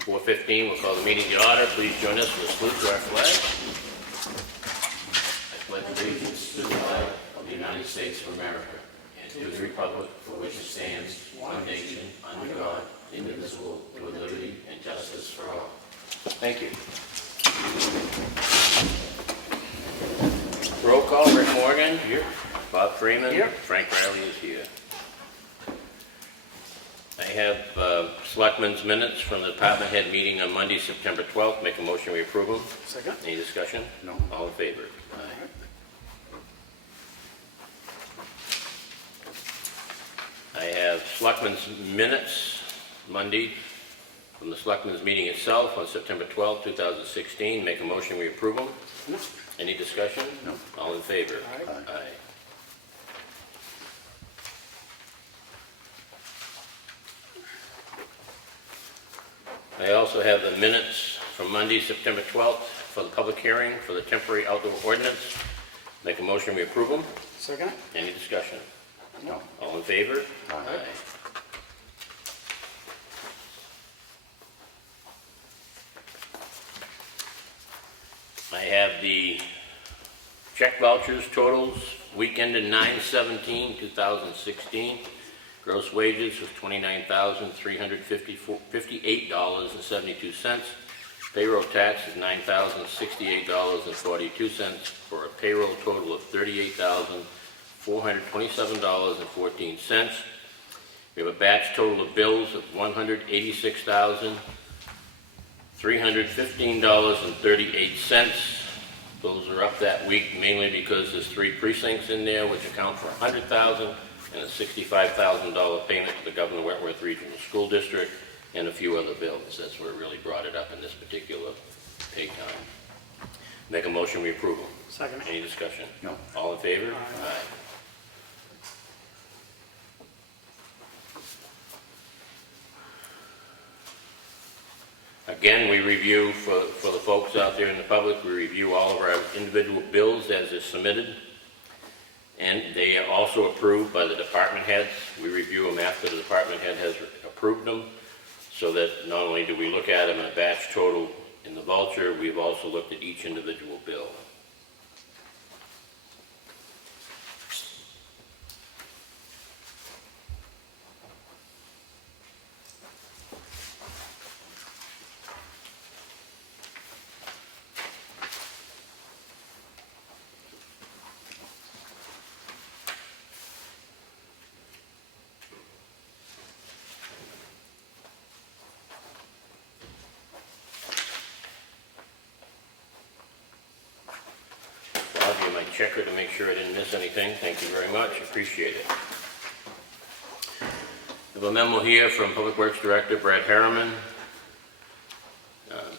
4:15, we'll call the meeting to order. Please join us for a salute to our flag. I pledge allegiance to the flag of the United States of America and to the republic for which it stands, one nation, under God, indivisible, with liberty and justice for all. Thank you. Roll call, Rick Morgan. Here. Bob Freeman. Here. Frank Riley is here. I have Selectmen's minutes from the department head meeting on Monday, September 12th. Make a motion, we approve them. Second. Any discussion? No. All in favor? Aye. I have Selectmen's minutes Monday from the Selectmen's meeting itself on September 12th, 2016. Make a motion, we approve them. No. Any discussion? No. All in favor? Aye. Aye. I also have the minutes from Monday, September 12th for the public hearing for the temporary outdoor ordinance. Make a motion, we approve them. Second. Any discussion? No. All in favor? Aye. I have the check vouchers totals, week ended 9/17/2016. Gross wages was $29,358.72. Payroll tax is $9,068.42 for a payroll total of $38,427.14. We have a batch total of bills of $186,315.38. Those are up that week mainly because there's 3 precincts in there which account for $100,000 and a $65,000 payment to the Governor Wentworth Regional School District and a few other bills. That's where it really brought it up in this particular pay time. Make a motion, we approve them. Second. Any discussion? No. All in favor? Aye. Again, we review, for the folks out there in the public, we review all of our individual bills as is submitted. And they are also approved by the department heads. We review them after the department head has approved them, so that not only do we look at them in a batch total in the voucher, we've also looked at each individual bill. I'll give you my checker to make sure I didn't miss anything. Thank you very much. Appreciate it. I have a memo here from Public Works Director Brad Harriman.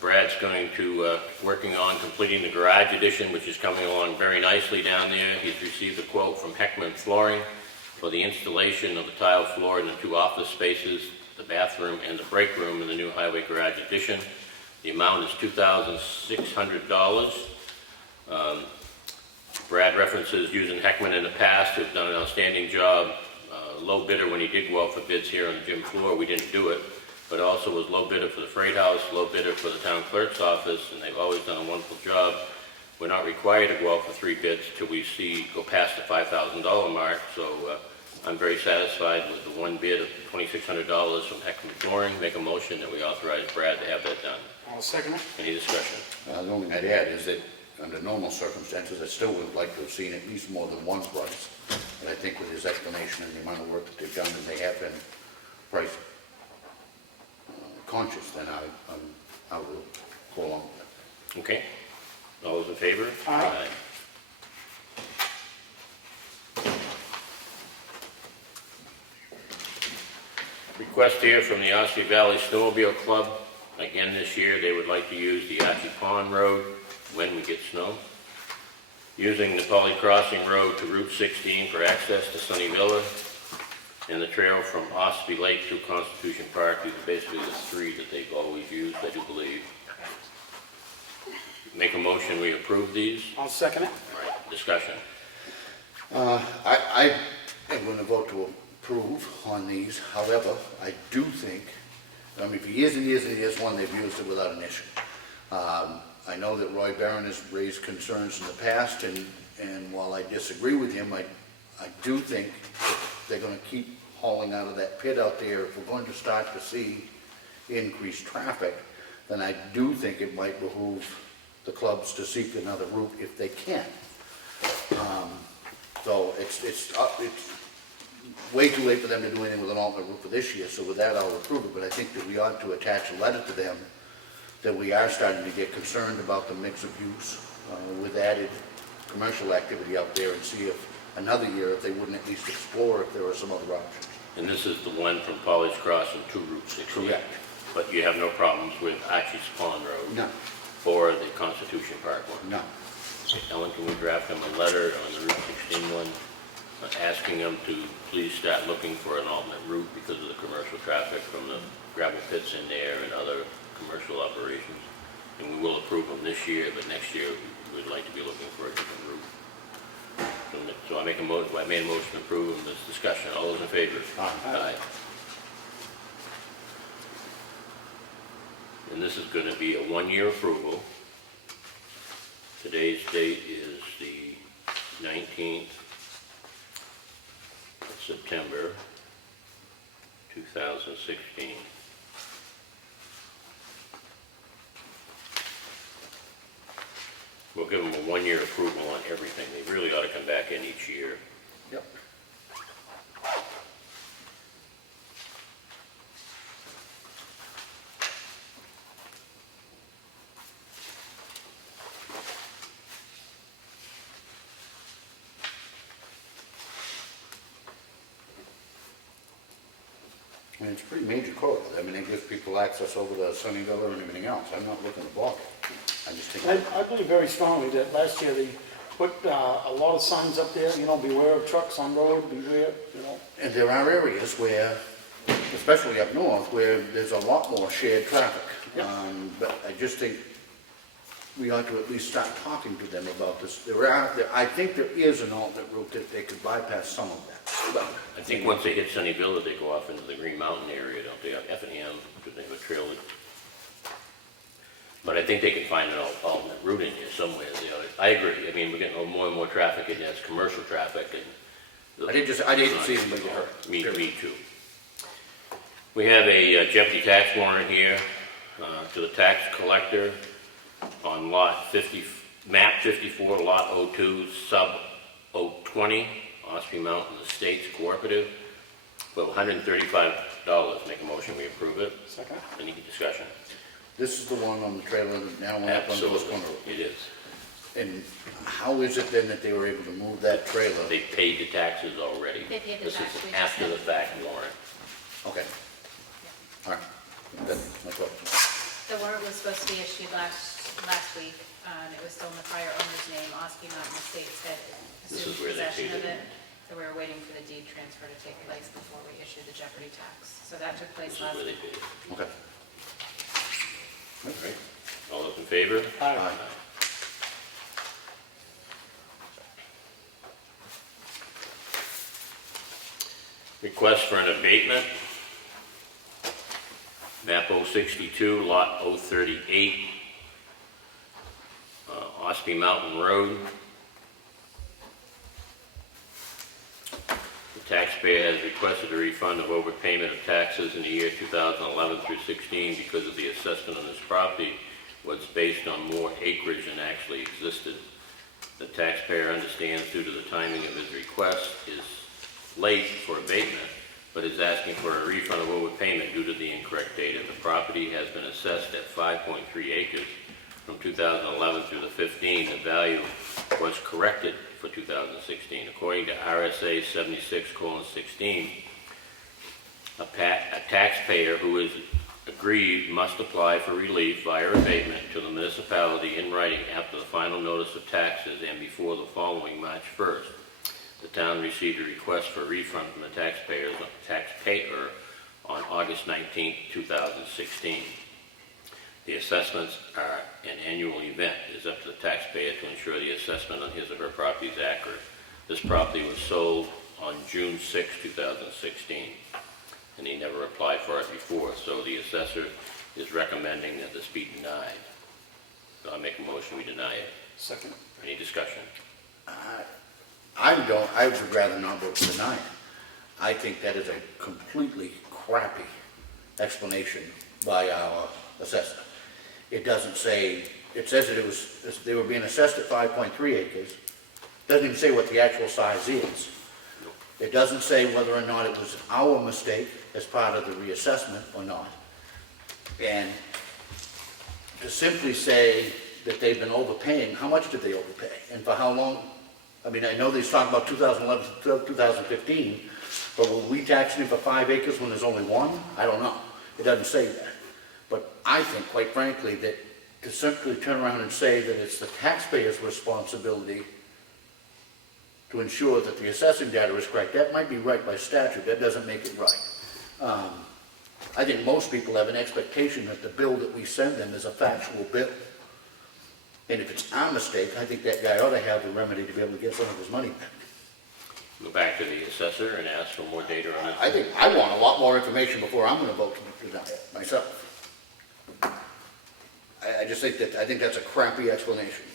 Brad's going to working on completing the garage addition, which is coming along very nicely down there. He's received a quote from Heckman Flooring for the installation of the tile floor in the 2 office spaces, the bathroom and the break room in the new highway garage addition. The amount is $2,600. Brad references using Heckman in the past, who've done an outstanding job. Low bidder when he did go out for bids here on the gym floor, we didn't do it, but also was low bidder for the freight house, low bidder for the town clerk's office, and they've always done a wonderful job. We're not required to go out for 3 bids till we go past the $5,000 mark, so I'm very satisfied with the 1 bid of $2,600 from Heckman Flooring. Make a motion that we authorize Brad to have that done. I'll second it. Any discussion? The only thing I'd add is that under normal circumstances, I still would like to have seen at least more than 1 price. But I think with his explanation and the amount of work that they've done, and they have been price conscious, then I will go along with that. Okay. All those in favor? Aye. Request here from the Ossipee Valley Snowmobile Club. Again this year, they would like to use the Archie Pond Road when we get snow. Using the Polly Crossing Road to Route 16 for access to Sunny Villa. And the trail from Ossipee Lake to Constitution Park. These are basically the 3 that they've always used, I do believe. Make a motion, we approve these. I'll second it. All right, discussion. I am going to vote to approve on these. However, I do think I mean, for years and years and years, they've used it without an issue. I know that Roy Barron has raised concerns in the past, and while I disagree with him, I do think if they're gonna keep hauling out of that pit out there, if we're going to start to see increased traffic, then I do think it might behoove the clubs to seek another route if they can. So it's way too late for them to do anything with an alternate route for this year, so with that, I'll approve it, but I think that we ought to attach a letter to them that we are starting to get concerned about the mix of use with added commercial activity out there, and see if another year, if they wouldn't at least explore if there are some other options. And this is the one from Polly's Cross and to Route 16. Correct. But you have no problems with Archie's Pond Road? No. Or the Constitution Park one? No. Okay, Ellen, can we draft them a letter on the Route 16 one, asking them to please start looking for an alternate route because of the commercial traffic from the gravel pits in there and other commercial operations? And we will approve them this year, but next year we'd like to be looking for a different route. So I made a motion to approve in this discussion. All those in favor? Aye. And this is going to be a one-year approval. Today's date is the 19th of September, 2016. We'll give them a one-year approval on everything. They really ought to come back in each year. Yep. And it's a pretty major corridor. I mean, it gives people access over to Sunnyville and everything else. I'm not looking to block it. I just think. I believe very strongly that last year they put a lot of signs up there, you know, beware of trucks on road, beware, you know. And there are areas where, especially up north, where there's a lot more shared traffic. Yep. But I just think we ought to at least start talking to them about this. I think there is an alternate route that they could bypass some of that. I think once they hit Sunnyville, they go off into the Green Mountain area, don't they? F&M, because they have a trail. But I think they can find an alternate route in here somewhere. I agree. I mean, we're getting more and more traffic in there. It's commercial traffic. And I didn't see anybody get hurt. Me too. We have a deputy tax warrant here to the tax collector on map 54, lot 02, sub 020, Ossipee Mountain Estates Cooperative, for $135. Make a motion, we approve it. Second. Any discussion? This is the one on the trailer that now went up under this corner. It is. And how is it then that they were able to move that trailer? They paid the taxes already. They paid the This tax, is we just after had- the fact warrant. Okay. All right. That's my question. The warrant was supposed to be issued last week, and it was still in the prior owner's name. Ossipee Mountain Estates had This assumed is where they possession paid of it. it. So we were waiting for the deed transfer to take place before we issued the jeopardy tax. So that took This place is last where they week. paid it. Okay. All right. All those in favor? Aye. Request for an abatement. Map 062, lot 038, Ossipee Mountain Road. The taxpayer has requested a refund of overpayment of taxes in the year 2011 through 16 because of the assessment on this property was based on more acreage than actually existed. The taxpayer understands due to the timing of his request is late for abatement, but is asking for a refund of overpayment due to the incorrect data. The property has been assessed at 5.3 acres from 2011 through the 15. The value was corrected for 2016. According to RSA 76:16, a taxpayer who is agreed must apply for relief via abatement to the municipality in writing after the final notice of taxes and before the following March 1st. The town received a request for refund from the taxpayer on August 19, 2016. The assessments are an annual event. It is up to the taxpayer to ensure the assessment on his or her property is accurate. This property was sold on June 6, 2016. and he never applied for it before, so the assessor is recommending that this be denied. So I make a motion, we deny it. Second. Any discussion? I would rather not vote to deny it. I think that is a completely crappy explanation by our assessor. It doesn't say, it says that they were being assessed at 5.3 acres. Doesn't even say what the actual size is. It doesn't say whether or not it was our mistake as part of the reassessment or not. And to simply say that they've been overpaying, how much did they overpay? And for how long? I mean, I know they talk about 2011 to 2015, but were we taxing them for 5 acres when there's only one? I don't know. It doesn't say that. But I think, quite frankly, that to simply turn around and say that it's the taxpayer's responsibility to ensure that the assessing data is correct, that might be right by statute, that doesn't make it right. I think most people have an expectation that the bill that we send them is a factual bill. And if it's our mistake, I think that guy ought to have the remedy to be able to get some of his money back. Go back to the assessor and ask for more data on it. I think I want a lot more information before I'm gonna vote to deny it myself. I just think that, I think that's a crappy explanation.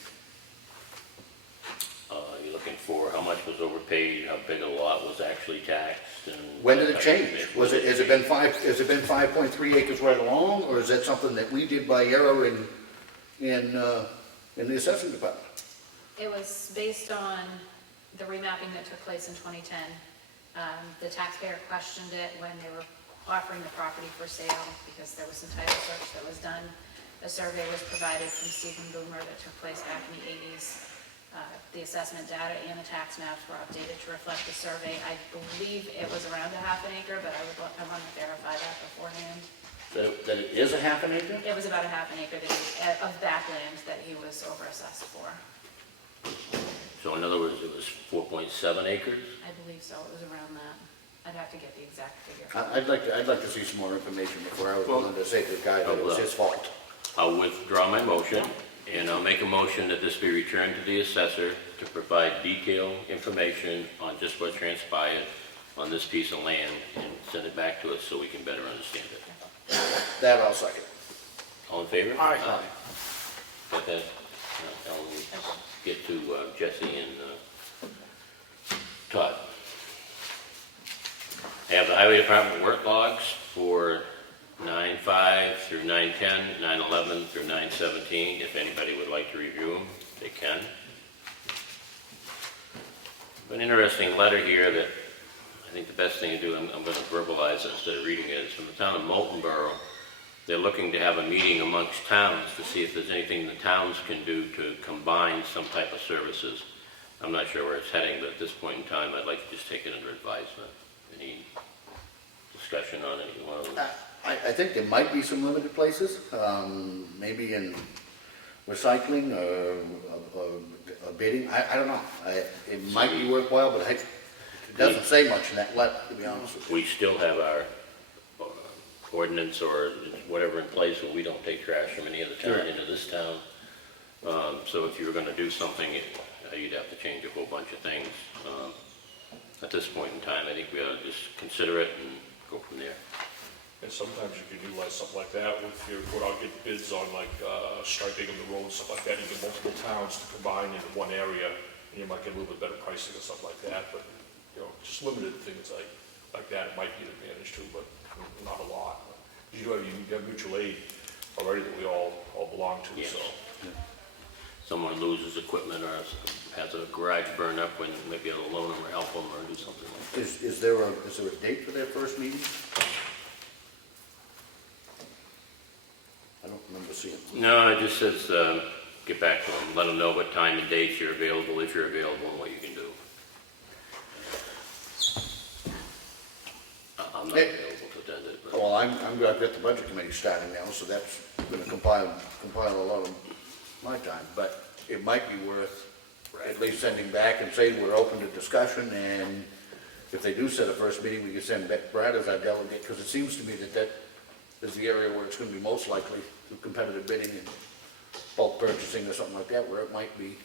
You're looking for how much was overpaid, how big a lot was actually taxed, and... When did it change? Has it been 5.3 acres right along, or is that something that we did by error in the assessing department? It was based on the remapping that took place in 2010. The taxpayer questioned it when they were offering the property for sale because there was some title search that was done. A survey was provided from Stephen Boomer that took place back in the 80s. The assessment data and the tax maps were updated to reflect the survey. I believe it was around a half an acre, but I want to verify that beforehand. That it is a half an acre? It was about a half an acre of backland that he was overassessed for. So in other words, it was 4.7 acres? I believe so, it was around that. I'd have to get the exact figure. I'd like to see some more information before I was willing to say to the guy that it was his fault. I'll withdraw my motion, and I'll make a motion that this be returned to the assessor to provide detailed information on just what transpired on this piece of land and send it back to us so we can better understand it. That I'll second. All in favor? Aye. Got that? I'll get to Jesse and Todd. I have the highway department work logs for 9/5 through 9/10, 9/11 through 9/17. If anybody would like to review them, they can. An interesting letter here that I think the best thing to do, I'm going to verbalize it instead of reading it, is from the town of Moultonborough. They're looking to have a meeting amongst towns to see if there's anything the towns can do to combine some type of services. I'm not sure where it's heading, but at this point in time, I'd like to just take it under advisement. Any discussion on any one of them? I think there might be some limited places, maybe in recycling or bidding. I don't know. It might be worthwhile, but it doesn't say much in that letter, to be honest with you. We still have our ordinance or whatever in place where we don't take trash from any other town into this town. So if you were going to do something, you'd have to change a whole bunch of things. At this point in time, I think we ought to just consider it and go from there. And sometimes you can utilize something like that with your, go out and get bids on like striping of the road, stuff like that. You get multiple towns to combine into one area, and you might get a little bit better pricing or something like that. But, you know, just limited things like that, it might be an advantage too, but not a lot. You have mutual aid already that we all belong to, Yes. so. Someone loses equipment or has a garage burn up, when maybe I'll loan them or help them or do something like that. Is there a date for their first meeting? I don't remember seeing it. No, it just says, get back to them, let them know what time and dates you're available, if you're available, and what you can do. I'm not available to attend it, but Well, I've got the budget committee starting now, so that's gonna compile a lot of my time, but it might be worth at least sending back and saying we're open to discussion, and if they do set a first meeting, we can send back Brad as our delegate, because it seems to me that is the area where it's gonna be most likely through competitive bidding and bulk purchasing or something like that, where it might be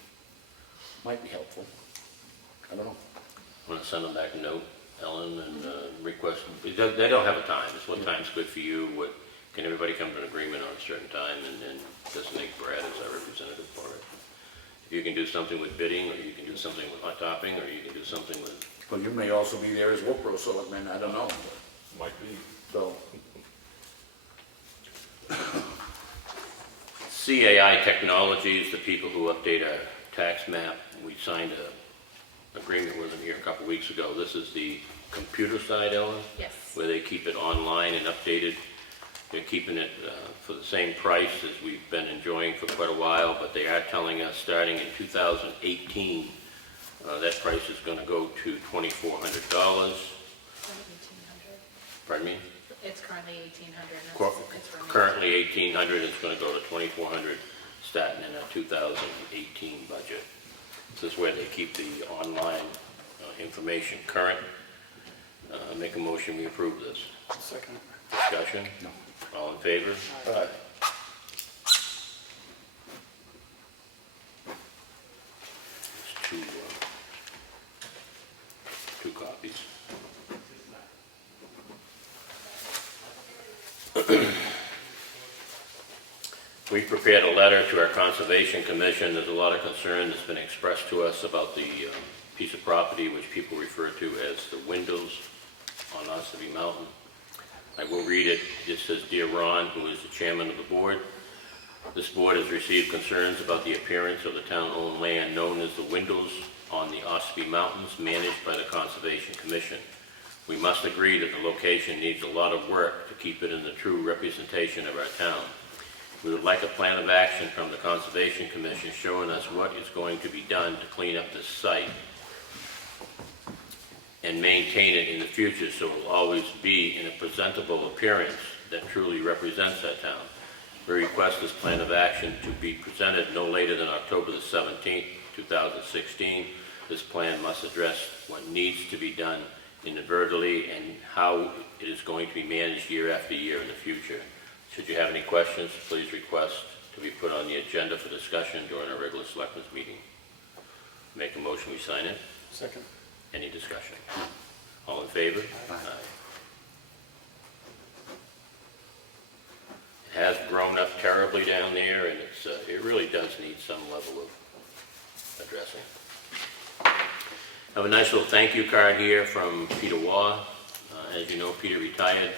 helpful. I don't know. I'm gonna send them back a note, Ellen, and request, they don't have a time, it's what time's good for you, what, can everybody come to an agreement on a certain time, and designate Brad as our representative for it. If you can do something with bidding, or you can do something with hot topping, or you can do something with, Well, you may also be there as Wipro Selectmen, I don't know, Might be. so. CAI Technologies, the people who update our tax map, we signed a agreement with them here a couple weeks ago. This is the computer side, Ellen? Yes. Where they keep it online and updated. They're keeping it for the same price as we've been enjoying for quite a while, but they are telling us starting in 2018, that price is going to go to $2,400. 1,800. Pardon me? It's currently 1,800. It's renewed. Currently 1,800, it's going to go to 2,400 starting in a 2018 budget. This is where they keep the online information current. Make a motion, we approve this. Second. Discussion? No. All in favor? Aye. There's two copies. We prepared a letter to our Conservation Commission. There's a lot of concern that's been expressed to us about the piece of property which people refer to as the windows on Ossipee Mountain. I will read it. It says, "Dear Ron, who is the chairman of the board, this board has received concerns about the appearance of the town-owned land known as the windows on the Ossipee Mountains managed by the Conservation Commission. We must agree that the location needs a lot of work to keep it in the true representation of our town. We would like a plan of action from the Conservation Commission showing us what is going to be done to clean up this site and maintain it in the future so it will always be in a presentable appearance that truly represents our town. We request this plan of action to be presented no later than October the 17th, 2016. This plan must address what needs to be done inadvertently and how it is going to be managed year after year in the future. Should you have any questions, please request to be put on the agenda for discussion during our regular selectmen's meeting." Make a motion, we sign it. Second. Any discussion? All in favor? Aye. It has grown up terribly down there, and it really does need some level of addressing. I have a nice little thank you card here from Peter Waugh. As you know, Peter retired.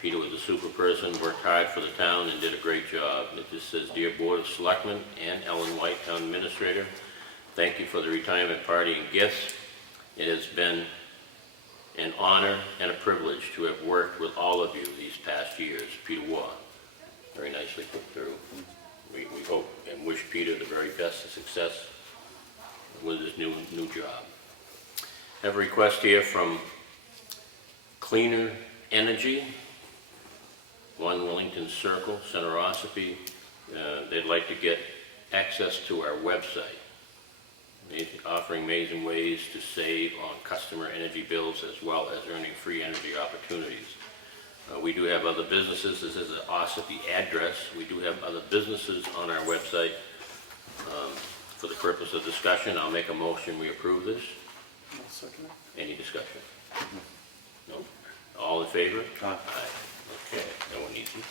Peter was a super person, worked hard for the town, and did a great job. It just says, "Dear Board of Selectmen and Ellen White, Town Administrator, thank you for the retirement party and gifts. It has been an honor and a privilege to have worked with all of you these past years." Peter Waugh, very nicely put through. We hope and wish Peter the very best of success with his new job. I have a request here from Cleaner Energy, 1 Wellington Circle, Center Ossipee. They'd like to get access to our website, offering amazing ways to save on customer energy bills as well as earning free energy opportunities. We do have other businesses. This is an Ossipee address. We do have other businesses on our website. For the purpose of discussion, I'll make a motion, we approve this. I'll second it. Any discussion? No? All in favor? Aye. Okay, that one easy.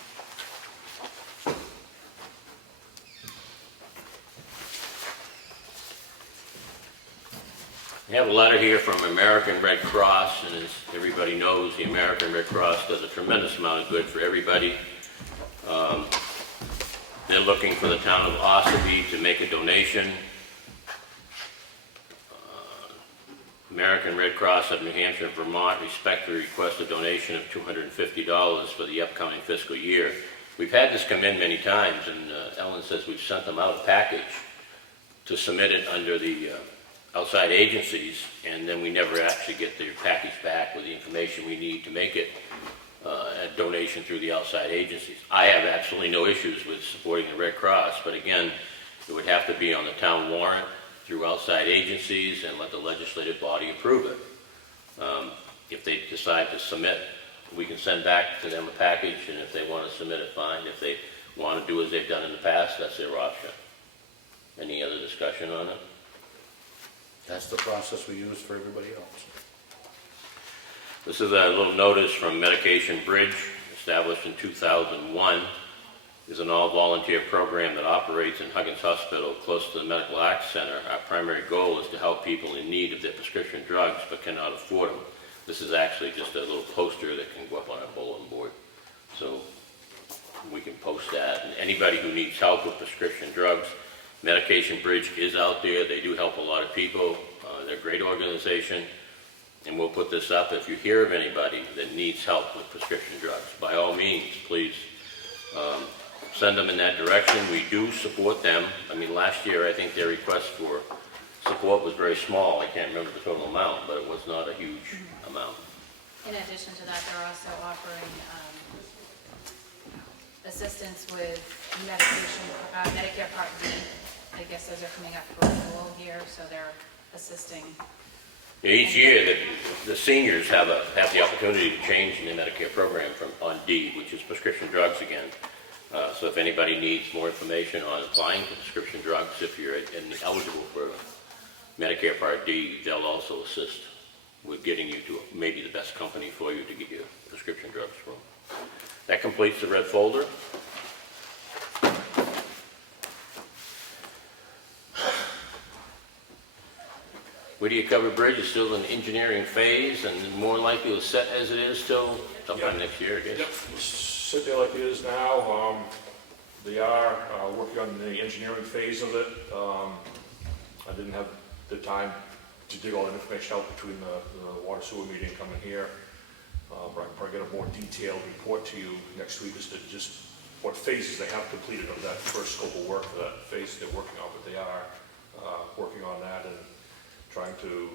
I have a letter here from American Red Cross, and as everybody knows, the American Red Cross does a tremendous amount of good for everybody. They're looking for the town of Ossipee to make a donation. American Red Cross of New Hampshire and Vermont respectfully request a donation of $250 for the upcoming fiscal year. We've had this come in many times, and Ellen says we've sent them out a package to submit it under the outside agencies, and then we never actually get the package back with the information we need to make it a donation through the outside agencies. I have absolutely no issues with supporting the Red Cross, but again, it would have to be on the town warrant through outside agencies and let the legislative body approve it. If they decide to submit, we can send back to them a package, and if they want to submit it, fine. If they want to do as they've done in the past, that's their option. Any other discussion on it? That's the process we use for everybody else. This is a little notice from Medication Bridge, established in 2001. Is an all-volunteer program that operates in Huggins Hospital, close to the Medical Arts Center. Our primary goal is to help people in need of their prescription drugs but cannot afford them. This is actually just a little poster that can go up on a bulletin board. So we can post that. And anybody who needs help with prescription drugs, Medication Bridge is out there. They do help a lot of people. They're a great organization. And we'll put this up. If you hear of anybody that needs help with prescription drugs, by all means, please send them in that direction. We do support them. I mean, last year I think their request for support was very small. I can't remember the total amount, but it was not a huge amount. In addition to that, they're also offering assistance with medication, Medicare Part D. I guess those are coming up for renewal here, so they're assisting. Each year, the seniors have the opportunity to change in the Medicare program on D, which is prescription drugs again. So if anybody needs more information on applying for prescription drugs, if you're eligible for Medicare Part D, they'll also assist with getting you to maybe the best company for you to get your prescription drugs from. That completes the red folder. Whittier Covered Bridge is still in the engineering phase and more likely to set as it is till sometime next year, I guess. Yep, sit there like it is now. They are working on the engineering phase of it. I didn't have the time to dig all that information out between the water sewer meeting coming here. But I can probably get a more detailed report to you next week as to just what phases they have completed of that first scope of work for that phase they're working on. But they are working on that and trying to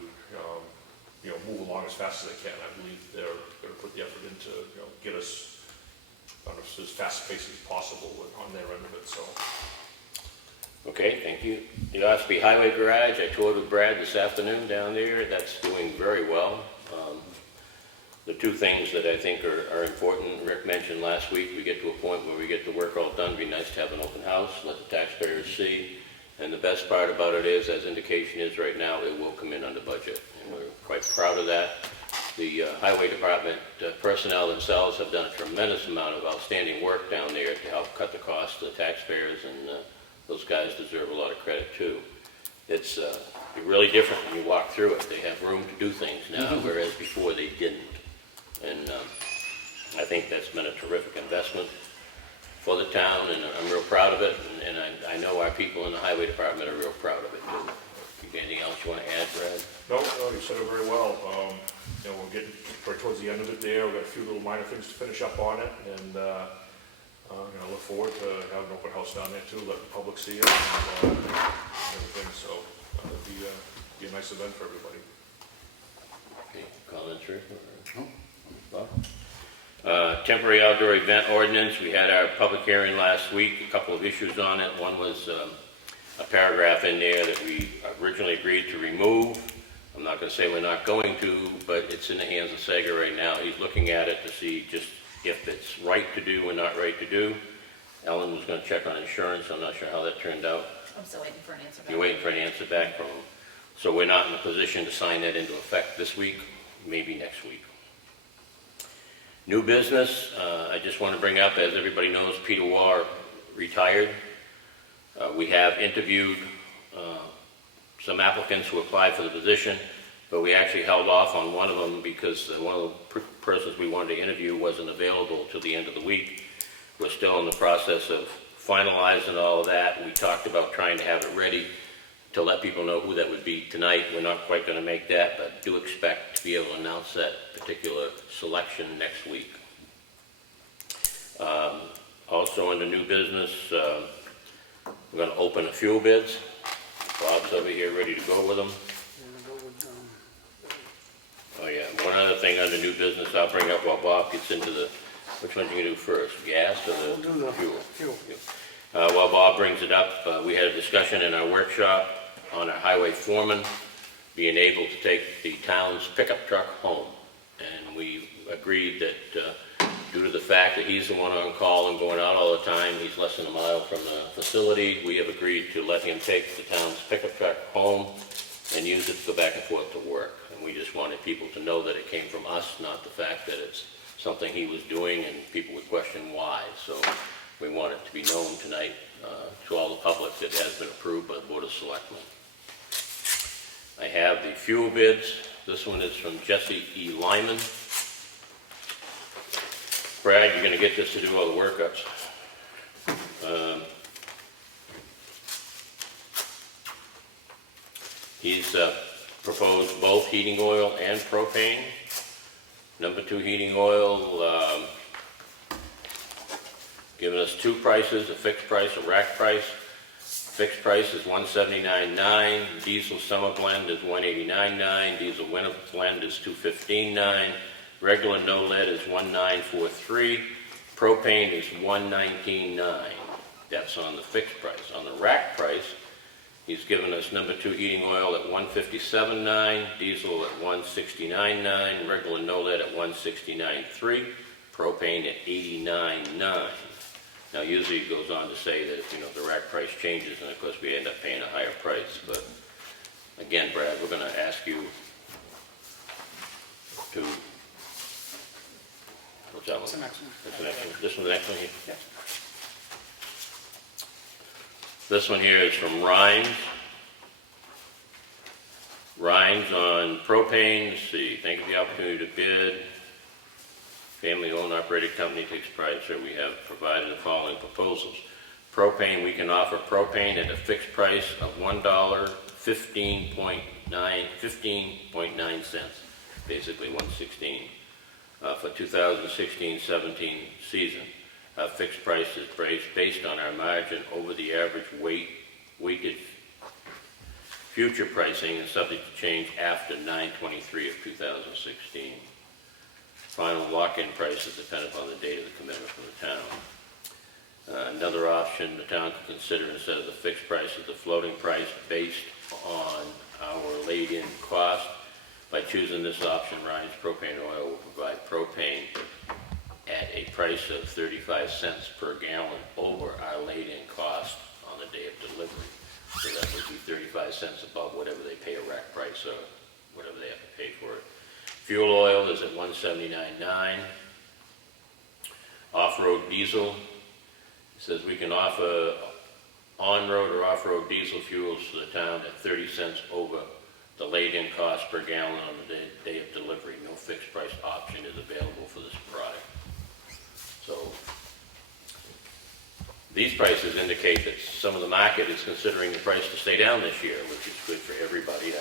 move along as fast as they can. I believe they're going to put the effort into get us on as fast a pace as possible on their end of it. So. Okay, thank you. The Ossipee Highway Garage, I toured with Brad this afternoon down there. That's doing very well. The two things that I think are important, Rick mentioned last week, we get to a point where we get the work all done. It'd be nice to have an open house, let the taxpayers see. And the best part about it is, as indication is right now, it will come in under budget. And we're quite proud of that. The Highway Department personnel themselves have done a tremendous amount of outstanding work down there to help cut the cost to the taxpayers, and those guys deserve a lot of credit too. It's really different when you walk through it. They have room to do things now, whereas before they didn't. And I think that's been a terrific investment for the town, and I'm real proud of it, and I know our people in the Highway Department are real proud of it too. Anything else you want to add, Brad? No, you said it very well. We're getting right towards the end of it there. We've got a few little minor things to finish up on it, and look forward to having an open house down there too, let the public see it and everything. So it'll be a nice event for everybody. Okay, comments, Rick? Bob? Temporary outdoor event ordinance. We had our public hearing last week, a couple of issues on it. One was a paragraph in there that we originally agreed to remove. I'm not going to say we're not going to, but it's in the hands of Sega right now. He's looking at it to see just if it's right to do or not right to do. Ellen was going to check on insurance. I'm not sure how that turned out. I'm still waiting for an answer back. You're waiting for an answer back from him. So we're not in a position to sign that into effect this week, maybe next week. New business, I just want to bring up, as everybody knows, Peter Waugh retired. We have interviewed some applicants who applied for the position, but we actually held off on one of them because one of the persons we wanted to interview wasn't available till the end of the week. We're still in the process of finalizing all of that. We talked about trying to have it ready to let people know who that would be tonight. We're not quite going to make that, but do expect to be able to announce that particular selection next week. Also under new business, we're going to open a fuel bids. Bob's over here ready to go with them. Oh yeah, one other thing under new business I'll bring up while Bob gets into the, which one do you do first, gas or the We'll do the fuel? fuel. While Bob brings it up, we had a discussion in our workshop on our highway foreman being able to take the town's pickup truck home. And we agreed that due to the fact that he's the one on call and going out all the time, he's less than a mile from the facility, we have agreed to let him take the town's pickup truck home and use it to go back and forth to work. And we just wanted people to know that it came from us, not the fact that it's something he was doing and people would question why. So we want it to be known tonight to all the public that it has been approved by the Board of Selectmen. I have the fuel bids. This one is from Jesse E. Lyman. Brad, you're going to get this to do all the workups. He's proposed both heating oil and propane. Number 2 heating oil, giving us 2 prices, a fixed price, a rack price. Fixed price is $179.9, diesel summer blend is $189.9, diesel winter blend is $215.9, regular no lead is $1943, propane is $119.9. That's on the fixed price. On the rack price, he's given us number 2 heating oil at $157.9, diesel at $169.9, regular no lead at $169.3, propane at $89.9. Now, usually it goes on to say that, the rack price changes, and of course we end up paying a higher price. But again, Brad, we're going to ask you to, what's that one? That's the next one. That's the next one. This one's the next one here? Yeah. This one here is from Rhines. Rhines on propane. Let's see. Thank you for the opportunity to bid. Family-owned operated company takes pride, sir. We have provided the following proposals. Propane, we can offer propane at a fixed price of $1.15.9 cents, basically $1.16, for 2016-17 season. Fixed price is based on our margin over the average weighted future pricing and subject to change after 9/23 of 2016. Final lock-in price is dependent on the date of the commitment from the town. Another option the town can consider instead of the fixed price is the floating price based on our laid-in cost. By choosing this option, Ryan's Propane Oil will provide propane at a price of 35 cents per gallon over our laid-in cost on the day of delivery. So that would be 35 cents above whatever they pay a rack price or whatever they have to pay for it. Fuel oil is at $179.9. Off-road diesel, it says we can offer on-road or off-road diesel fuels to the town at 30 cents over the laid-in cost per gallon on the day of delivery. No fixed price option is available for this product. So these prices indicate that some of the market is considering the price to stay down this year, which is good for everybody.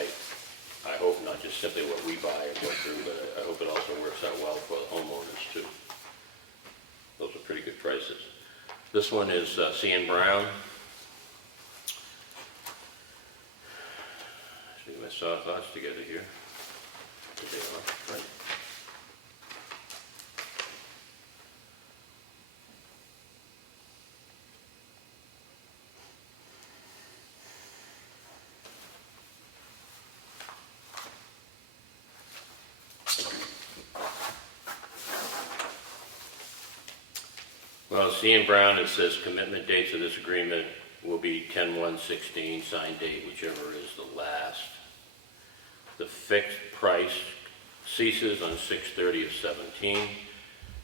I hope not just simply what we buy and go through, but I hope it also works out well for the homeowners too. Those are pretty good prices. This one is C.N. Brown. Let's get my thoughts together here. There they are, right. Well, C.N. Brown, it says commitment dates of this agreement will be 10/1/16, sign date, whichever is the last. The fixed price ceases on 6/30/17.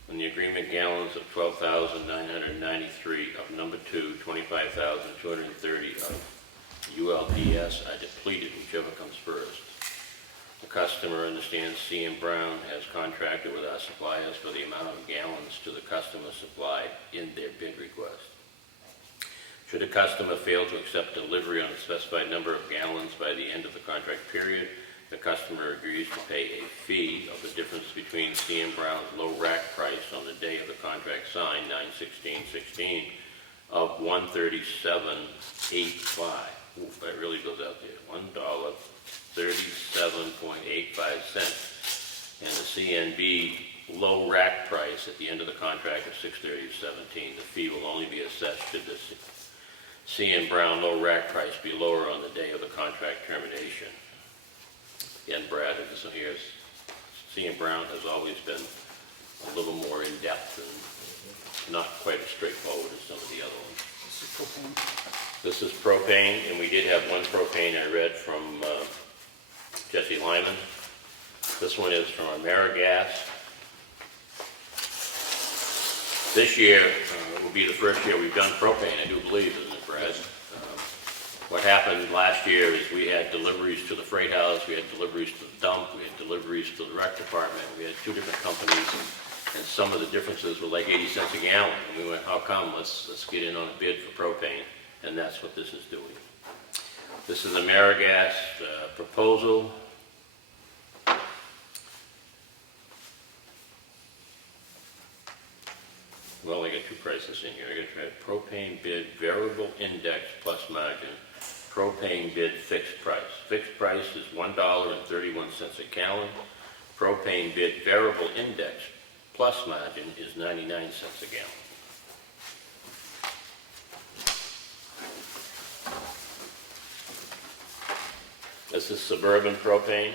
When the agreement gallons of 12,993 of number 2, 25,230 of ULDS are depleted, whichever comes first. The customer understands C.N. Brown has contracted with our suppliers for the amount of gallons to the customer supplied in their bid request. Should a customer fail to accept delivery on a specified number of gallons by the end of the contract period, the customer agrees to pay a fee of the difference between C.N. Brown's low rack price on the day of the contract signed, 9/16/16, of $137.85. Oof, that really goes out there. $1.37.85, and the CNB low rack price at the end of the contract of 6/30/17. The fee will only be assessed should the C.N. Brown low rack price be lower on the day of the contract termination. Again, Brad, this one here is C.N. Brown has always been a little more in depth and not quite as straightforward as some of the other ones. This is propane. This is propane, and we did have one propane I read from Jesse Lyman. This one is from AmeriGas. This year will be the first year we've done propane, I do believe, isn't it, Brad? What happened last year is we had deliveries to the freight house, we had deliveries to the dump, we had deliveries to the rec department, we had two different companies, and some of the differences were like 80 cents a gallon. And we went, how come? Let's get in on a bid for propane, and that's what this is doing. This is AmeriGas proposal. Well, I got two prices in here. I got propane bid variable index plus margin, propane bid fixed price. Fixed price is $1.31 a gallon. Propane bid variable index plus margin is 99 cents a gallon. This is Suburban propane.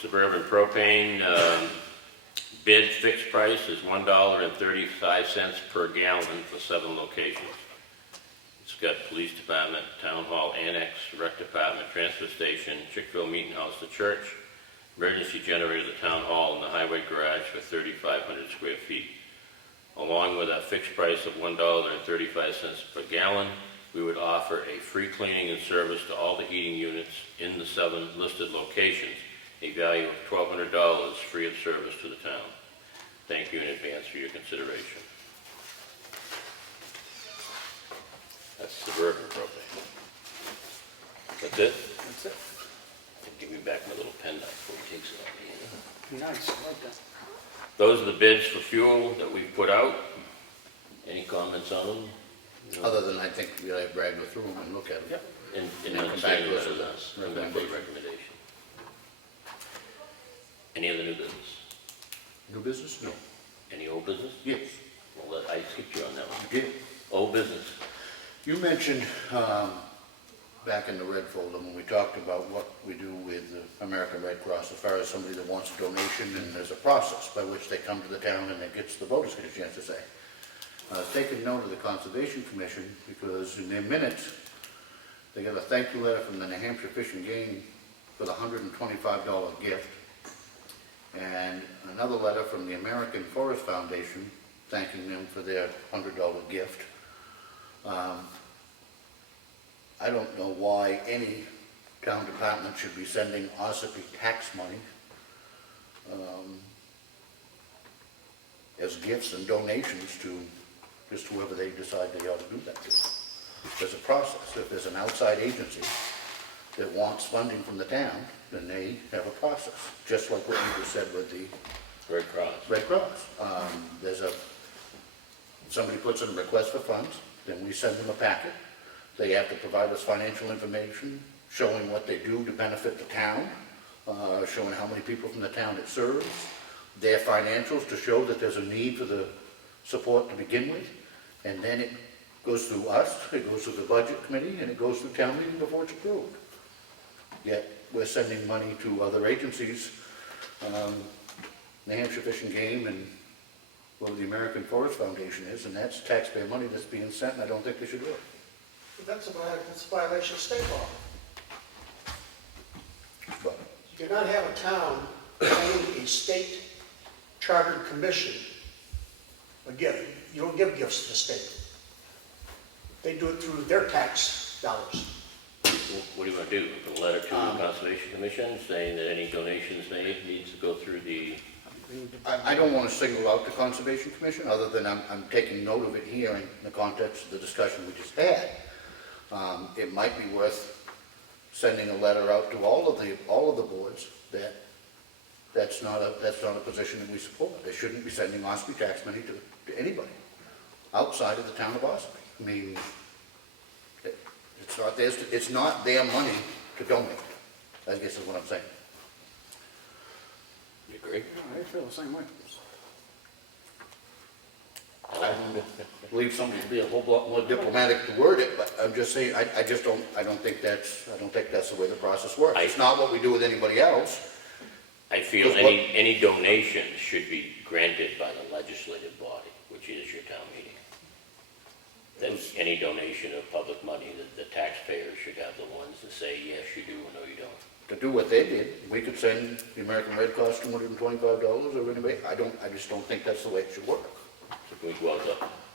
Suburban propane bid fixed price is $1.35 per gallon for 7 locations. It's got police department, town hall annex, rec department, transfer station, Chick-fil-A meeting house, the church, emergency generator, the town hall, and the highway garage for 3,500 square feet. Along with a fixed price of $1.35 per gallon, we would offer a free cleaning and service to all the heating units in the 7 listed locations, a value of $1,200 free of service to the town. Thank you in advance for your consideration. That's Suburban propane. That's it? That's it. Give me back my little pen knife before he takes it off me. Nice, I like that. Those are the bids for fuel that we've put out. Any comments on them? No. Other than I think we let Brad go through them and look at them. Yep. And And then come back understanding to us that with as us. a recommendation. Any other new business? New business? No. Any old business? Yes. Well, I skipped you on that one. You did. Old business. You mentioned, back in the red folder, when we talked about what we do with the American Red Cross, as far as somebody that wants a donation, and there's a process by which they come to the town and it gets, the voters get a chance to say. Taking note of the Conservation Commission, because in their minutes, they got a thank you letter from the New Hampshire Fish and Game for the $125 gift, and another letter from the American Forest Foundation thanking them for their $100 gift. I don't know why any town department should be sending Ossipee tax money as gifts and donations to just whoever they decide they ought to do that to. There's a process. If there's an outside agency that wants funding from the town, then they have a process, just like what you just said with the Red Cross. Red Cross. Somebody puts in a request for funds, then we send them a packet. They have to provide us financial information, showing what they do to benefit the town, showing how many people from the town it serves, their financials to show that there's a need for the support to begin with, and then it goes through us, it goes through the budget committee, and it goes through town meeting before it's approved. Yet, we're sending money to other agencies, New Hampshire Fish and Game, and well, the American Forest Foundation is, and that's taxpayer money that's being sent, and I don't think they should do it. That's a violation of state law. But You cannot have a town paying a state chartered commission a gift. You don't give gifts to the state. They do it through their tax dollars. What do you want to do? Put a letter to the Conservation Commission saying that any donations made needs to go through the... I don't want to single out the Conservation Commission, other than I'm taking note of it here in the context of the discussion we just had. It might be worth sending a letter out to all of the boards that that's not a position that we support. They shouldn't be sending Ossipee tax money to anybody outside of the town of Ossipee. I mean, it's not their money to donate, I guess is what I'm saying. You agree? Yeah, I feel the same way. I believe somebody would be a whole lot more diplomatic to word it, but I'm just saying, I don't think that's the way the process works. It's not what we do with anybody else. I feel any donation should be granted by the legislative body, which is your town meeting. that any donation of public money, that the taxpayers should have the ones to say, yes, you do, or no, you don't. To do what they did, we could send the American Red Cross $225 or anybody, I just don't think that's the way it should work. So can we go out to,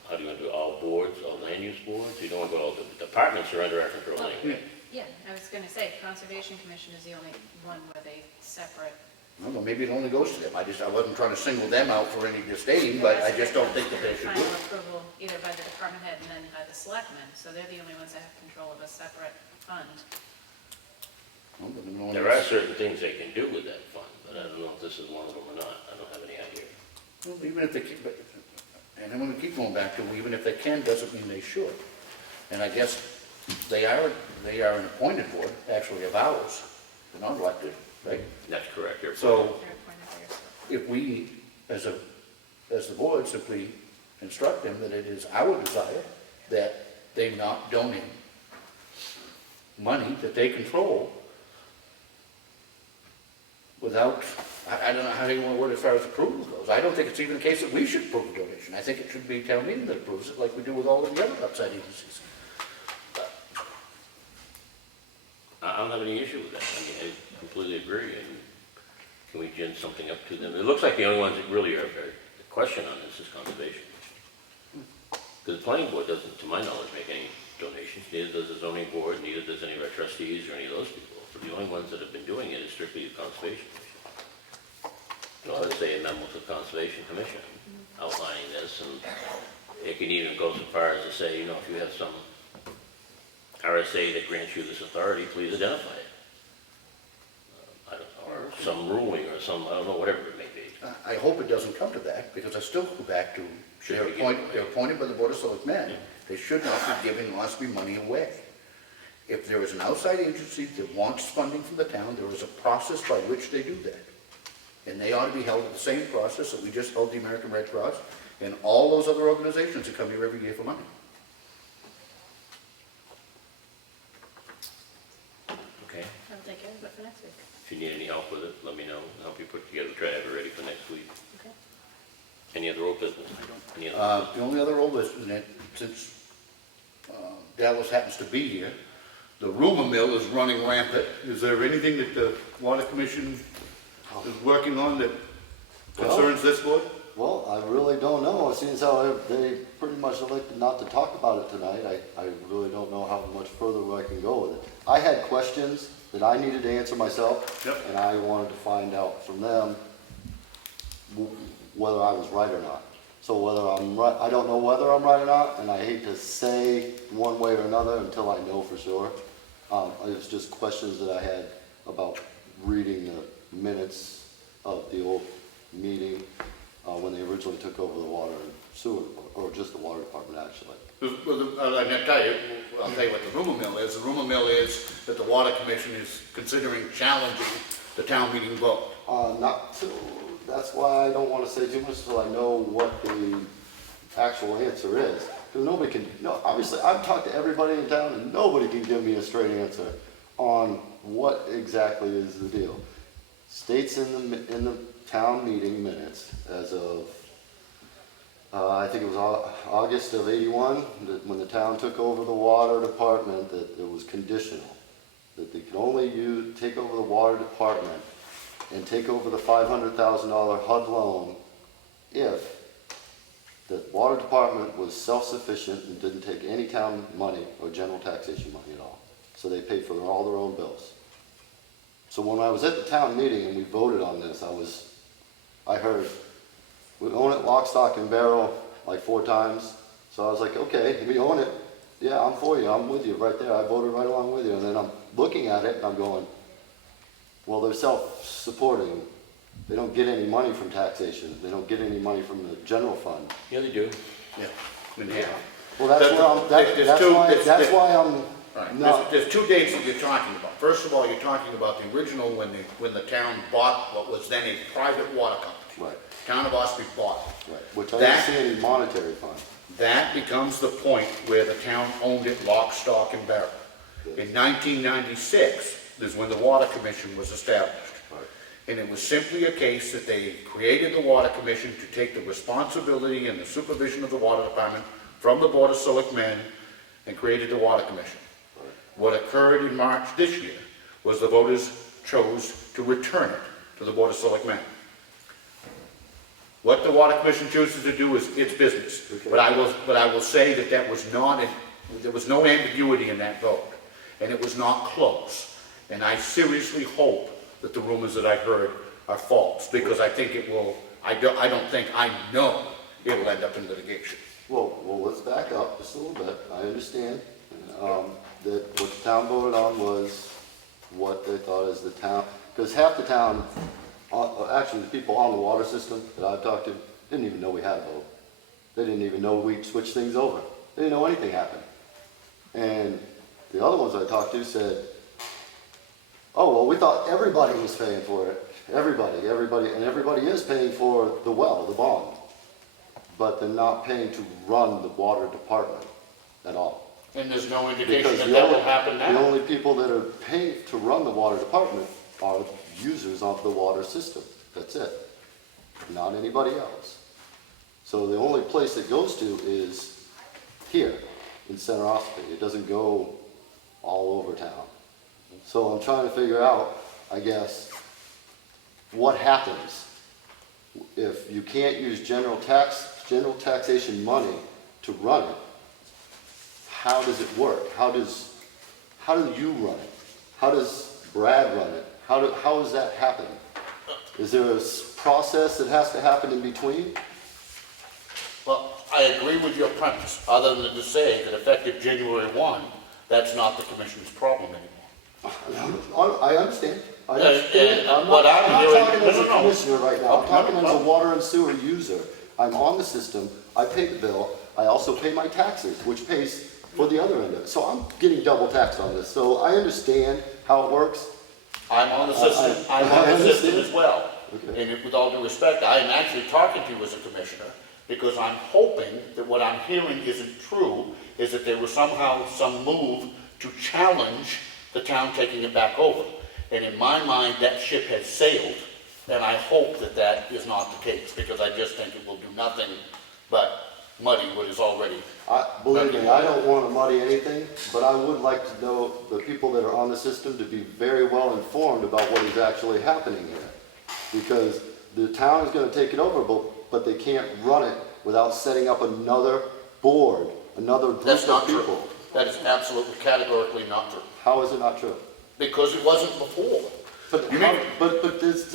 how do you want to do all boards, all land use boards? You don't want to go all the departments are under our control anyway. Yeah, I was gonna say, Conservation Commission is the only one with a separate. I don't know, maybe it only goes to them, I wasn't trying to single them out for any disdain, but I just don't think that they should do Final it. approval either by the department head and then by the selectmen, so they're the only ones that have control of a separate fund. Well, but no one There are else- certain things they can do with that fund, but I don't know if this is one of them or not. I don't have any idea. Well, even if they, and I'm gonna keep going back to, even if they can, doesn't mean they should. And I guess they are an appointed board, actually of ours, they're not elected, right? That's correct. They're- So They're appointed by your if we, as the board, simply instruct them that it is our desire that they not donate money that they control without, I don't know how you want to word it as far as approval goes. I don't think it's even a case that we should approve a donation. I think it should be town meeting that approves it, like we do with all of the other outside agencies. I don't have any issue with that. I mean, I completely agree, and can we gin something up to them? It looks like the only ones that really are the question on this is conservation. Because the planning board doesn't, to my knowledge, make any donations, neither does the zoning board, neither does any of our trustees or any of those people. So the only ones that have been doing it is strictly the conservation commission. So I would say a memo to the conservation commission outlining this, and it can even go so far as to say, you know, if you have some RSA that grants you this authority, please identify it. I don't know, or some ruling or some, I don't know, whatever it may be. I hope it doesn't come to that, because I still go back to, Should they're be given away. appointed by the Board of Selectmen. They should not be giving Ossipee money away. If there is an outside agency that wants funding from the town, there is a process by which they do that. And they ought to be held to the same process that we just held the American Red Cross and all those other organizations that come here every year for money. Okay? I'll take care of it for next week. If you need any help with it, let me know. I'll help you put together, try to have it ready for next week. Okay. Any other old business? Any other? The only other old business, and since Dallas happens to be here, the rumor mill is running rampant. Is there anything that the Water Commission is working on that concerns this board? Well, I really don't know. Seeing how they pretty much elected not to talk about it tonight, I really don't know how much further I can go with it. I had questions that I needed to answer myself, Yep. and I wanted to find out from them whether I was right or not. So whether I'm right, I don't know whether I'm right or not, and I hate to say one way or another until I know for sure. It was just questions that I had about reading the minutes of the old meeting when they originally took over the water and sewer, or just the water department actually. I'll tell you what the rumor mill is. The rumor mill is that the Water Commission is considering challenging the town meeting vote. That's why I don't want to say too much until I know what the actual answer is. Because nobody can, no, obviously, I've talked to everybody in town and nobody can give me a straight answer on what exactly is the deal. States in the town meeting minutes as of, I think it was August of '81, that when the town took over the water department, that it was conditional. That they could only take over the water department and take over the $500,000 HUD loan if the water department was self-sufficient and didn't take any town money or general taxation money at all. So they paid for all their own bills. So when I was at the town meeting and we voted on this, I heard, we own it lock, stock, and barrel like 4 times. So I was like, okay, we own it. Yeah, I'm for you. I'm with you right there. I voted right along with you. And then I'm looking at it and I'm going, well, they're self-supporting. They don't get any money from taxation. They don't get any money from the general fund. Yeah, they do. Yeah. I mean, yeah. Well, that's There's- where I'm, there's that's why I'm All right, not. there's 2 dates that you're talking about. First of all, you're talking about the original when the town bought what was then a private water company. Right, Town of Ossipee bought it. right. Which I That- didn't see any monetary fund. That becomes the point where the town owned it lock, stock, and barrel. In 1996 is when the Water Commission was established. Right. And it was simply a case that they created the Water Commission to take the responsibility and the supervision of the water department from the Board of Selectmen and created the Water Commission. What occurred in March this year was the voters chose to return it to the Board of Selectmen. What the Water Commission chooses to do is its business. Okay. But I will say that there was no ambiguity in that vote, and it was not close. And I seriously hope that the rumors that I heard are false, because I think it will, I know it'll end up in litigation. Well, let's back up just a little bit. I understand, that what the town voted on was what they thought is the town, because half the town, actually the people on the water system that I've talked to, didn't even know we had a vote. They didn't even know we'd switch things over. They didn't know anything happened. And the other ones I talked to said, oh, well, we thought everybody was paying for it. Everybody, and everybody is paying for the well, the bond. But they're not paying to run the water department at all. And there's no indication Because that will happen the now. only people that are paid to run the water department are users of the water system. That's it. Not anybody else. So the only place it goes to is here in Center Ossipee. It doesn't go all over town. So I'm trying to figure out, I guess, what happens if you can't use general taxation money to run it. How does it work? How do you run it? How does Brad run it? How does that happen? Is there a process that has to happen in between? Well, I agree with your premise, other than to say that effective January 1, that's not the commission's problem anymore. I understand. I'm not what I'm hearing- talking as a no. commissioner right now. I'm Okay, talking as a no. water and sewer user. I'm on the system. I pay the bill. I also pay my taxes, which pays for the other end of it. So I'm getting double taxed on this. So I understand how it works. I'm on the system, I'm on I the system understand. as well. Okay. And with all due respect, I am actually talking to you as a commissioner, because I'm hoping that what I'm hearing isn't true, is that there was somehow some move to challenge the town taking it back over. And in my mind, that ship has sailed, and I hope that that is not the case, because I just think it will do nothing but muddy what is already. Believe me, I don't want to muddy anything, but I would like to know the people that are on the system to be very well informed about what is actually happening here. Because the town is going to take it over, but they can't run it without setting up another board, another group That's of not true. people. That is absolutely categorically not true, How is it not true? because it wasn't before. But this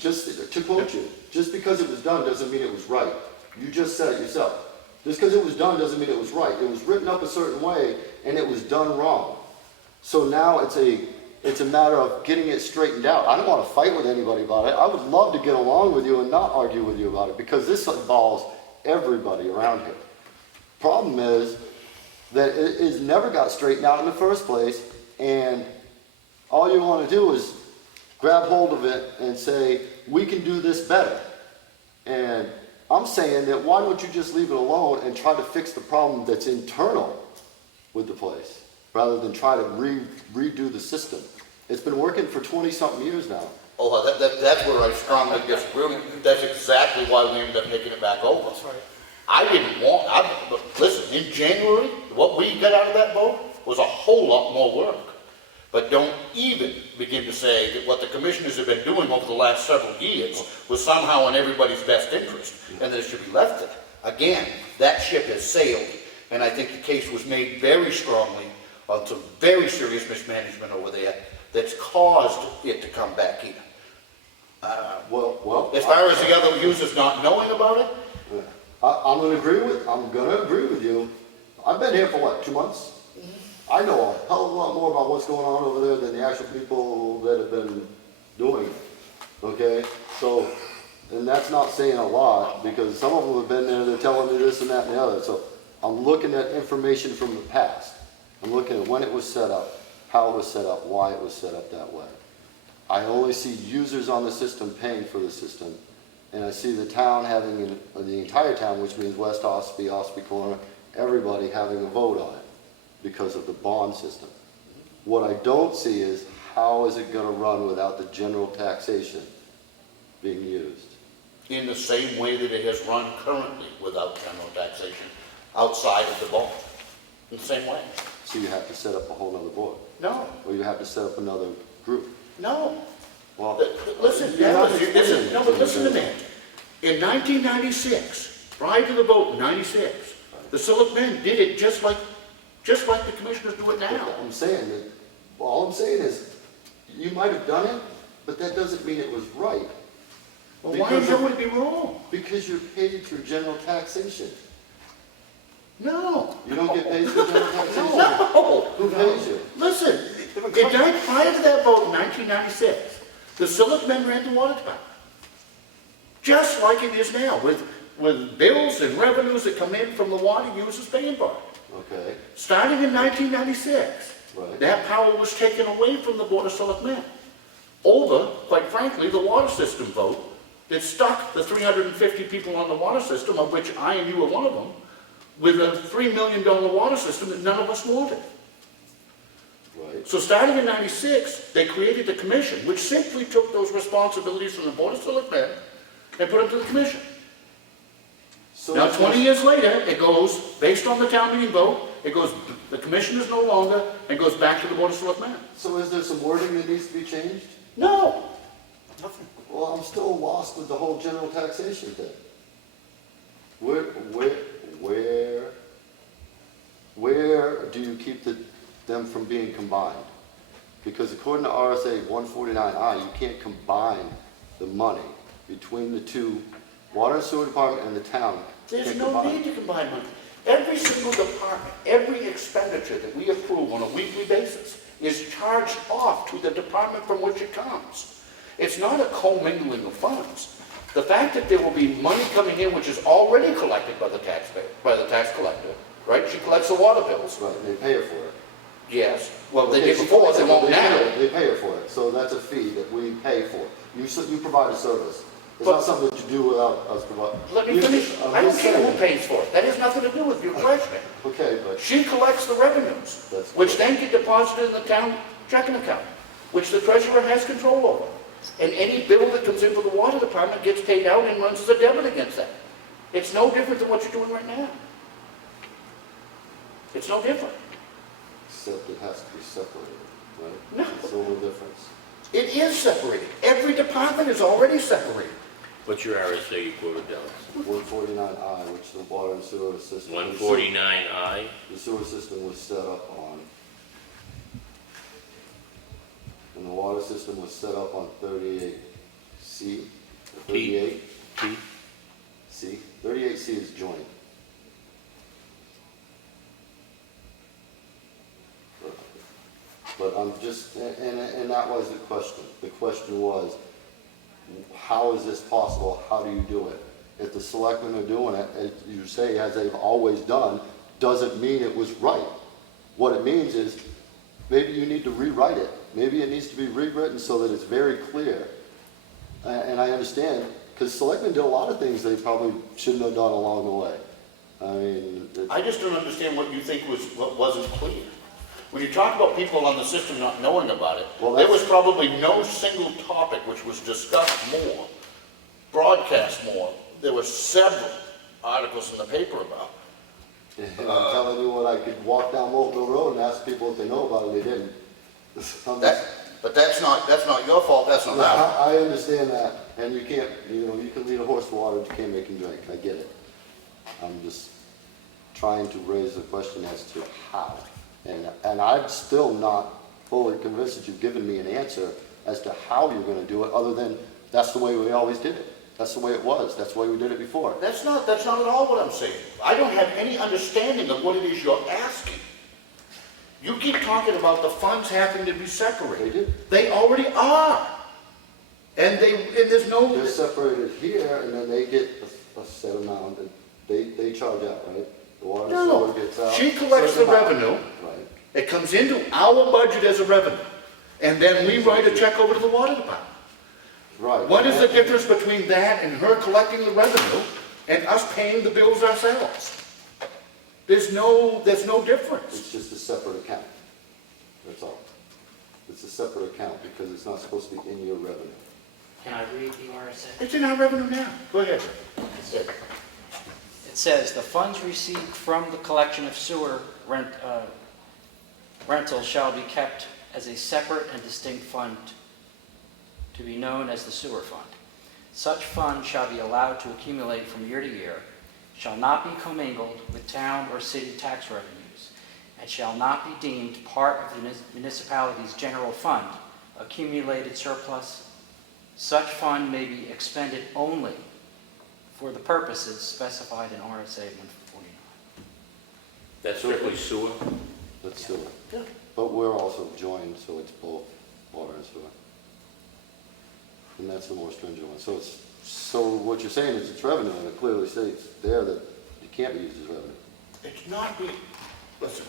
just to quote you, just because it was done doesn't mean it was right. You just said it yourself. Just because it was done doesn't mean it was right. It was written up a certain way and it was done wrong. So now it's a matter of getting it straightened out. I don't want to fight with anybody about it. I would love to get along with you and not argue with you about it, because this involves everybody around here. Problem is that it is never got straightened out in the first place, and all you want to do is grab hold of it and say, we can do this better. And I'm saying that why don't you just leave it alone and try to fix the problem that's internal with the place, rather than try to redo the system. It's been working for 20-something years now. Oh, well, that's where I strongly disagree. That's exactly why we ended up taking it back over. That's right. But listen, in January, what we got out of that vote was a whole lot more work. But don't even begin to say that what the commissioners have been doing over the last several years was somehow in everybody's best interest, and that it should be left there. Again, that ship has sailed, and I think the case was made very strongly on some very serious mismanagement over there that's caused it to come back here. Well, As far as the other users not knowing about it, I'm gonna agree with you. I've been here for what, 2 months? I know a hell of a lot more about what's going on over there than the actual people that have been doing it, okay? So, and that's not saying a lot, because some of them have been there, they're telling me this and that and the other. So I'm looking at information from the past. I'm looking at when it was set up, how it was set up, why it was set up that way. I only see users on the system paying for the system, and I see the town having, the entire town, which means West Ossipee, Ossipee Corner, everybody having a vote on it because of the bond system. What I don't see is how is it going to run without the general taxation being used? in the same way that it has run currently without general taxation. outside of the vault, in the same way. So you have to set up a whole nother board, No, or you have to set up another group. no. Well, Listen, you're not listen, explaining no, it but me. listen to me. In 1996, prior to the vote in 96, the selectmen did it just like the commissioners do it now. I'm saying that, all I'm saying is, you might have done it, but that doesn't mean it was right. Well, why Because the hell of- would it be wrong? Because you're paid through general taxation. No. You don't get paid through general taxation? No. Who pays you? Listen, prior to that vote in 1996, the selectmen ran the water department. Just like it is now, with bills and revenues that come in from the water users paying for it. Okay, Starting in 1996, Right. that power was taken away from the Board of Selectmen. Over, quite frankly, the water system vote that stuck the 350 people on the water system, of which I and you are one of them, with a $3 million water system that none of us wanted. right. So starting in 96, they created the commission, which simply took those responsibilities from the Board of Selectmen and put them to the commission. So Now, it's 20 years later, it goes, based on the town meeting vote, it goes, the commission is no longer, and goes back to the Board of Selectmen. So is there some wording that needs to be changed? No. Nothing. Well, I'm still lost with the whole general taxation thing. Where do you keep them from being combined? Because according to RSA 149I, you can't combine the money between the two, water and sewer department and the town. There's Can't no combine. need to combine money. Every single department, every expenditure that we approve on a weekly basis is charged off to the department from which it comes. It's not a commingling of funds. The fact that there will be money coming in which is already collected by the taxpayer, by the tax collector, right? She collects the water bills. Right, and they pay her for it. Yes. Well, they Okay, did she before, collects they it, won't but now. They pay her for it, so that's a fee that we pay for. You provide a service. It's But- not something that you do without us providing. Let me finish. I don't care who pays for it. That has nothing to do with your question. Okay, but She collects the revenues, That's which correct. then get deposited in the town checking account, which the treasurer has control over. And any bill that comes in for the water department gets paid out and runs as a debit against that. It's no different than what you're doing right now. It's no different. except it has to be separated, right? No. That's the only difference. It is separated. Every department is already separated. What's your RSA you quoted, Dallas? 149I, which the water and sewer system. 149I? The sewer system was set up on. And the water system was set up on 38C, 38? T? C, 38C is joint. But I'm just, and that was the question. The question was, how is this possible? How do you do it? If the selectmen are doing it, as you say, as they've always done, doesn't mean it was right. What it means is, maybe you need to rewrite it. Maybe it needs to be rewritten so that it's very clear. And I understand, because selectmen did a lot of things they probably shouldn't have done along the way. I mean, I just don't understand what you think what wasn't clear. When you talk about people on the system not knowing about it, Well, there that's- was probably no single topic which was discussed more, broadcast more. There were several articles in the paper about it. and I'm telling you what, I could walk down Mobile Road and ask people if they know about it, they didn't. But that's not your fault, that's not ours. I understand that, and you can't, you can lead a horse to water, but you can't make him drink, I get it. I'm just trying to raise the question as to how. And I'm still not fully convinced that you've given me an answer as to how you're gonna do it, other than, that's the way we always did it. That's the way it was, that's the way we did it before. That's not at all what I'm saying. I don't have any understanding of what it is you're asking. You keep talking about the funds having to be separated. They do. They already are. And there's no... They're separated here, and then they get a set amount, and they charge out, right? The water and No, sewer gets out. she collects the certain amount. revenue. Right. It comes into our budget as a revenue. And then we write a check over to the water department. Right. What is the difference between that and her collecting the revenue and us paying the bills ourselves? There's no difference. It's just a separate account. That's all. It's a separate account because it's not supposed to be in your revenue. Can I read the RSA? It's in our revenue now. Go ahead. It says, "The funds received from the collection of sewer rentals shall be kept as a separate and distinct fund to be known as the sewer fund. Such fund shall be allowed to accumulate from year to year, shall not be commingled with town or city tax revenues, and shall not be deemed part of the municipality's general fund, accumulated surplus. Such fund may be expended only for the purposes specified in RSA 149. That's strictly sewer? That's sewer. But we're also joined, so it's both water and sewer. And that's the more stringent one. So what you're saying is it's revenue, and it clearly states there that it can't be used as revenue. It's not being, listen.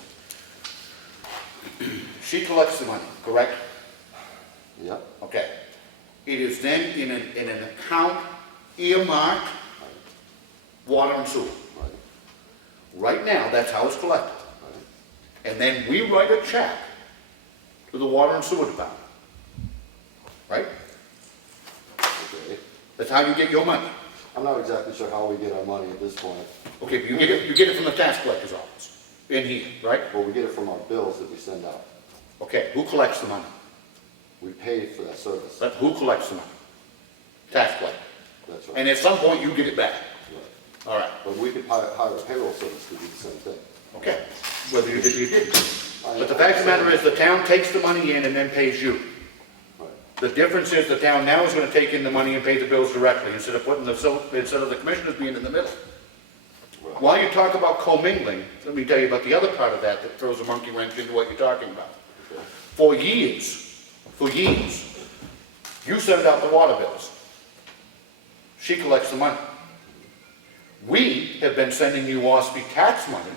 She collects the money, correct? Yep. Okay. It is then in an account earmarked water and sewer. Right. Right now, that's how it's collected. Right. And then we write a check to the water and sewer department. Right? Okay. That's how you get your money. I'm not exactly sure how we get our money at this point. Okay, but you get it from the tax collector's office, in here, right? Well, we get it from our bills that we send out. Okay, who collects the money? We pay for that service. But who collects the money? Tax collector. That's right. And at some point, you get it back. Right. All right, But we could hire a payroll service to do the same thing. okay. Whether you did or you didn't. But the fact of the matter is, the town takes the money in and then pays you. Right. The difference is the town now is gonna take in the money and pay the bills directly, instead of instead of the commissioners being in the middle. Right. While you talk about commingling, let me tell you about the other part of that throws a monkey wrench into what you're talking about. Okay. For years, you send out the water bills. She collects the money. We have been sending you Ossipee tax money,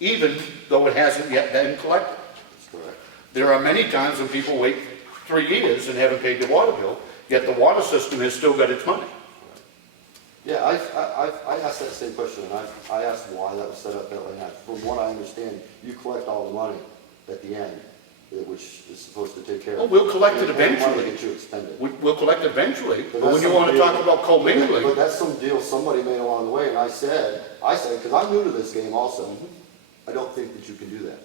even though it hasn't yet been collected. That's correct. There are many times when people wait 3 years and haven't paid their water bill, yet the water system has still got its money. Yeah, I asked that same question, and I asked why that was set up that way. And from what I understand, you collect all the money at the end, which is supposed to take care of. Well, we'll collect it and the money eventually. that you expended. We'll collect it eventually, but that's when you some want to deal- talk about But commingling, that's some deal somebody made along the way, and I said, because I'm new to this game also, I don't think that you can do that.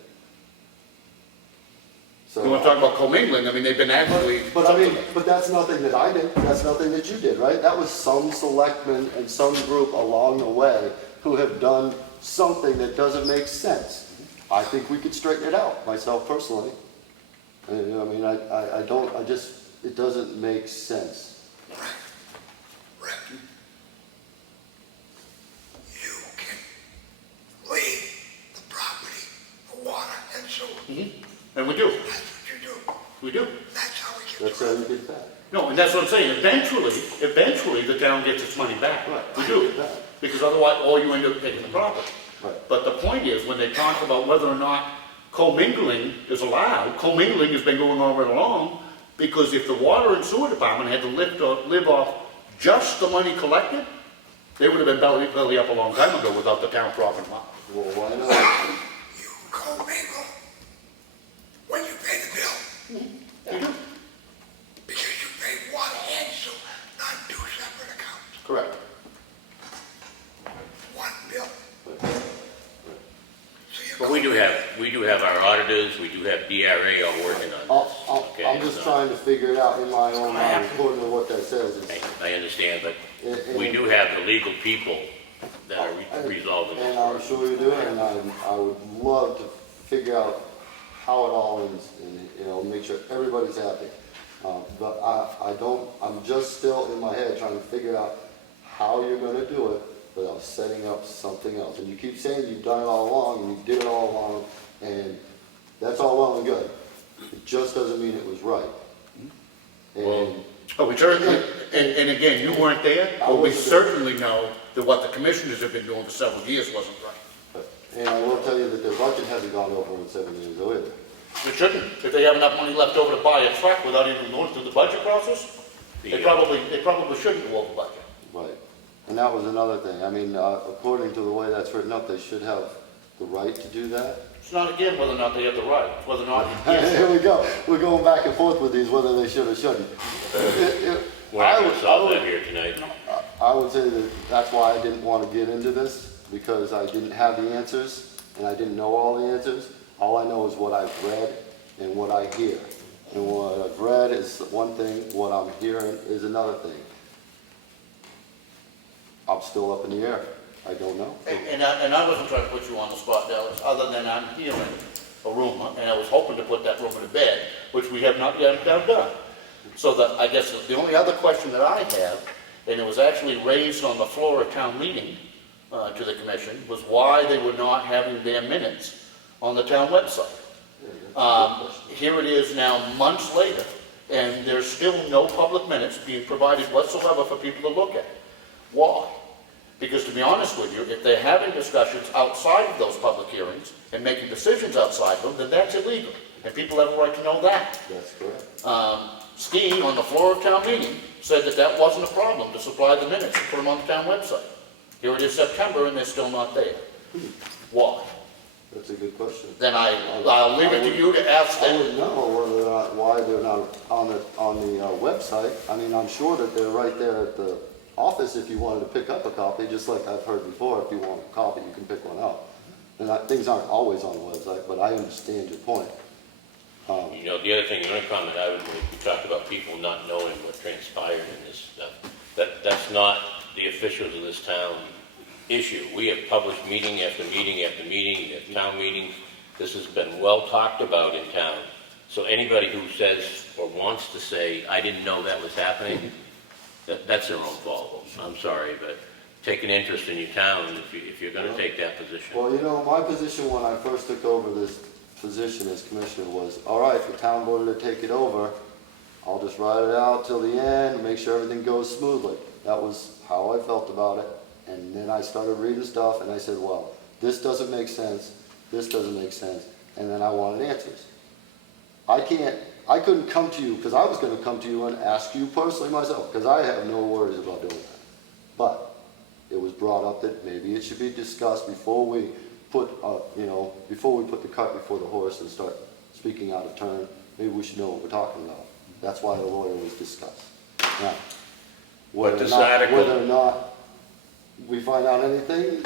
So. you want to talk about commingling, I mean, they've been actually. But I mean, but that's nothing that I did, that's nothing that you did, right? That was some selectmen and some group along the way who have done something that doesn't make sense. I think we could straighten it out, myself personally. I mean, it doesn't make sense. Rick, you can leave the property for water and sewer. And we do, That's what you do. we do. That's how we get That's how you get that. No, and that's what I'm saying, eventually the town gets its money back. Right. We do, because otherwise, or you end up taking the property. Right. But the point is, when they talk about whether or not commingling is allowed, commingling has been going on right along, because if the water and sewer department had to live off just the money collected, they would have been belly up a long time ago without the town profit amount. Well, why not? You commingle when you pay the bill. You do. Because you pay water and sewer, not two separate accounts. Correct. One bill. So you But we do have our auditors, we do have DRA all working on this. Okay, I'm just so trying to figure it out in my own mind, according to what that says. I understand, but And- we do have the legal people that are resolving this. And I'm sure you do, and I would love to figure out how it all ends, and, make sure everybody's happy. But I'm just still in my head trying to figure out how you're gonna do it without setting up something else. And you keep saying you've done it all along, and you did it all along, and that's all well and good. It just doesn't mean it was right. And, But we certainly, and again, you weren't there, I but we wasn't there. certainly know that what the commissioners have been doing for several years wasn't right. and I will tell you that their budget hasn't gone over in 7 years either. It shouldn't. If they have enough money left over to buy a truck without even going through the budget process, they probably shouldn't go over budget. Right, and that was another thing, I mean, according to the way that's written up, they should have the right to do that. It's not again whether or not they have the right, it's whether or not. Here we go, we're going back and forth with these, whether they should or shouldn't. We're not gonna solve that here tonight. I would say that that's why I didn't want to get into this, because I didn't have the answers, and I didn't know all the answers. All I know is what I've read and what I hear. And what I've read is one thing, what I'm hearing is another thing. I'm still up in the air. I don't know. And I wasn't trying to put you on the spot, Dallas, other than I'm hearing a rumor, and I was hoping to put that rumor to bed, which we have not yet done. So I guess the only other question that I have, and it was actually raised on the floor of town meeting to the commission, was why they were not having their minutes on the town website. Here it is now, months later, and there's still no public minutes being provided whatsoever for people to look at. Why? Because to be honest with you, if they're having discussions outside of those public hearings and making decisions outside of them, then that's illegal, and people have a right to know that. That's correct. Ski, on the floor of town meeting, said that that wasn't a problem to supply the minutes and put them on the town website. Here it is September, and they're still not there. Why? That's a good question. Then I'll leave it to you to ask I them. wouldn't know whether or not, why they're not on the website. I mean, I'm sure that they're right there at the office if you wanted to pick up a copy, just like I've heard before, if you want a copy, you can pick one up. And things aren't always on the website, but I understand your point. You know, the other thing, the only comment I would make, we talked about people not knowing what transpired in this stuff. That's not the officials of this town issue. We have published meeting after meeting after meeting, at town meetings. This has been well talked about in town. So anybody who says or wants to say, I didn't know that was happening, that's their own fault. I'm sorry, but take an interest in your town if you're going to take that position. Well, you know, my position when I first took over this position as commissioner was, all right, if the town voted to take it over, I'll just ride it out till the end and make sure everything goes smoothly. That was how I felt about it. And then I started reading stuff and I said, well, this doesn't make sense, this doesn't make sense, and then I wanted answers. I couldn't come to you, because I was going to come to you and ask you personally myself, because I have no worries about doing that. But it was brought up that maybe it should be discussed before we put the cart before the horse and start speaking out of turn. Maybe we should know what we're talking about. That's why the lawyer was discussed. Now, whether or not we find out anything,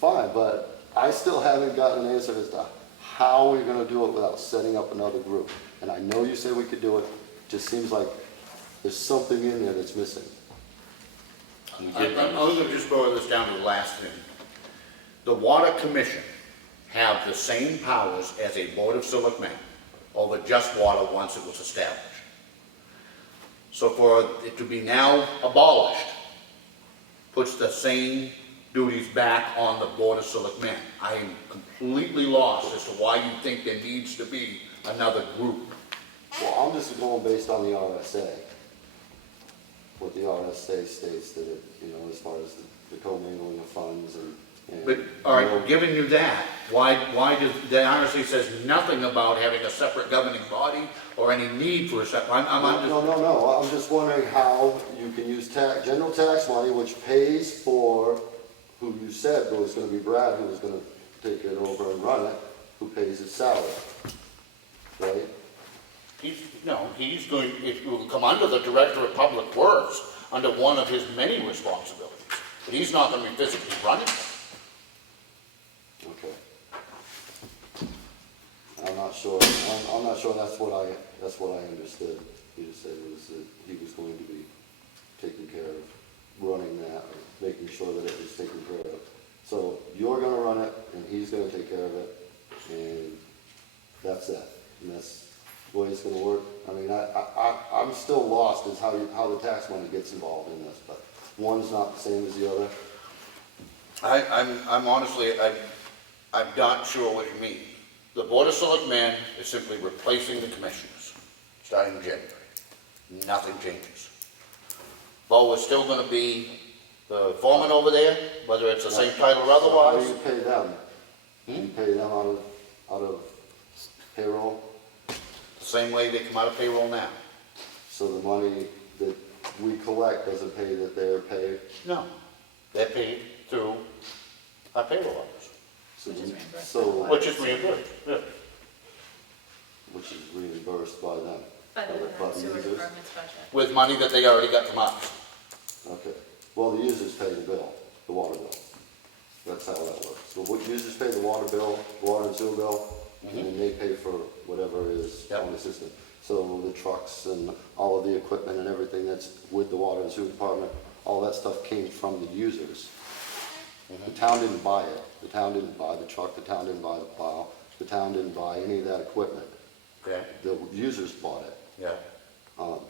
fine, but I still haven't gotten an answer as to how we're going to do it without setting up another group. And I know you say we could do it, it just seems like there's something in there that's missing. I'm going to just boil this down to the last thing. The Water Commission have the same powers as a Board of Selectmen over just water once it was established. So for it to be now abolished puts the same duties back on the Board of Selectmen. I am completely lost as to why you think there needs to be another group. Well, I'm just going based on the RSA. What the RSA states that it, as far as the commingling of funds and But, all right, giving you that, why does, the RSA says nothing about having a separate governing body or any need for a separate, No, I'm just wondering how you can use general tax money, which pays for, who you said was going to be Brad, who was going to take it over and run it, who pays his salary, right? He's going, it will come under the Director of Public Works, under one of his many responsibilities, but he's not going to be physically running it. Okay. I'm not sure that's what I understood. He just said was that he was going to be taking care of running that, or making sure that it was taken care of. So you're gonna run it, and he's gonna take care of it, and that's that. And that's the way it's gonna work. I mean, I'm still lost as how the tax money gets involved in this, but one's not the same as the other. I'm honestly, I'm not sure what you mean. The Board of Selectmen is simply replacing the commissioners, starting in January. Nothing changes. Bo is still gonna be the foreman over there, whether it's the same title or So how do otherwise. you pay them? You pay them out of payroll? The same way they come out of payroll now. So the money that we collect doesn't pay that they're paid? No, they're paid through our payroll office, So Which is reimbursed. so which is reimbursed, yeah. which is reimbursed by them? By the By sewer users? department's budget. With money that they already got from us. Okay. Well, the users pay the bill, the water bill. That's how that works. So what users pay the water bill, water and sewer bill, and then they pay for whatever is Yep. on the system. So the trucks and all of the equipment and everything that's with the water and sewer department, all that stuff came from the users. The town didn't buy it. The town didn't buy the truck, the town didn't buy the plow, the town didn't buy any of that equipment. Okay, The users bought it. yeah,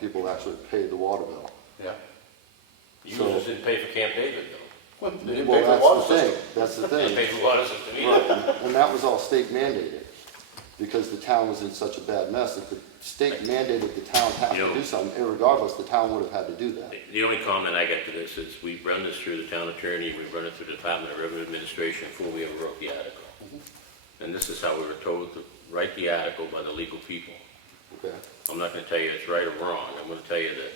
People actually paid the water bill. yeah. Users didn't pay for Camp David, though. Well, they didn't Well, pay for the that's water the thing, system. that's the They thing. paid for the water system Right, either. and that was all state mandated, because the town was in such a bad mess. If the state mandated the town have You to know- do something, irregardless, the town would have had to do that. The only comment I get to this is we run this through the town attorney, we run it through the Department of Revenue Administration before we ever wrote the article. And this is how we were told to write the article by the legal people. Okay. I'm not gonna tell you it's right or wrong, I'm gonna tell you that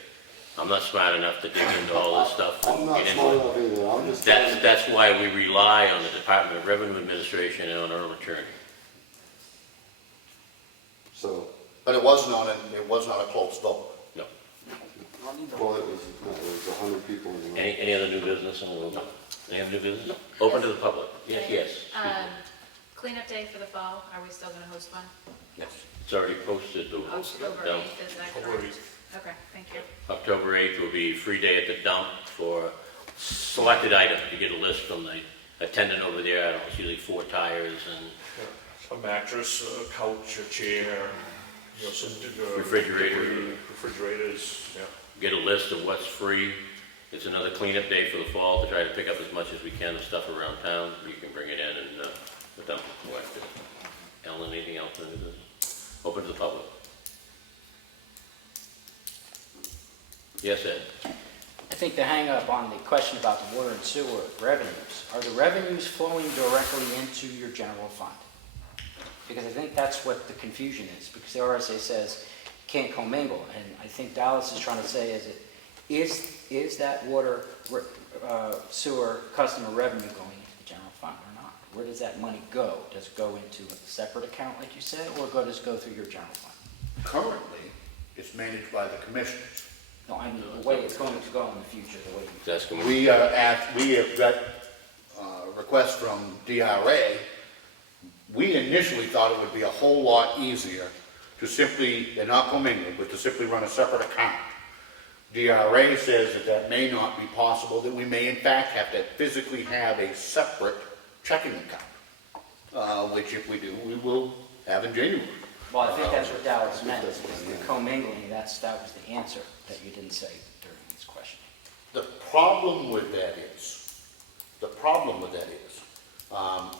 I'm not smart enough to dig into all this stuff. I'm not Get into smart it. enough either, I'm just telling you. That's why we rely on the Department of Revenue Administration and on our own attorney. So, But it was not a closed vote. No. well, it was 100 people in the room. Any other new business? Any other new business? Open to the public. Yes. Cleanup day for the fall, are we still gonna host one? Yes. It's already posted. October No. 8th, is that October correct? Okay, thank you. October 8th will be free day at the dump for selected items. You get a list from the attendant over there. I don't know, it's usually 4 tires and A mattress, a couch, a chair, you know, some. Refrigerator. Refrigerators, yeah. get a list of what's free. It's another cleanup day for the fall to try to pick up as much as we can of stuff around town. You can bring it in and the dump it, collect it. Ellen, anything else? Open to the public. Yes, Ed? I think the hang up on the question about the water and sewer revenues, are the revenues flowing directly into your general fund? Because I think that's what the confusion is, because the RSA says can't commingle, and I think Dallas is trying to say is that water sewer customer revenue going into the general fund or not? Where does that money go? Does it go into a separate account like you said, or does it go through your general fund? Currently, it's managed by the commissioners. No, I mean the way it's going to go in the future, the way you That's going We have got requests from DRA. We initially thought it would be a whole lot easier to simply, they're not commingled, but to simply run a separate account. DRA says that may not be possible, that we may in fact have to physically have a separate checking account, which if we do, we will have in January. Well, I think that's what Dallas meant, is the commingling, that was the answer that you didn't say during this question. The problem with that is,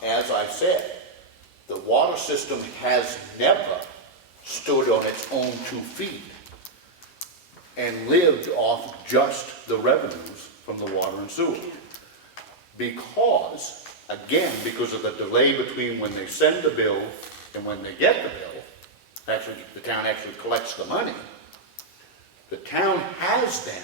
as I said, the water system has never stood on its own 2 feet and lived off just the revenues from the water and sewer. Because of the delay between when they send the bill and when they get the bill, actually, the town actually collects the money. The town has them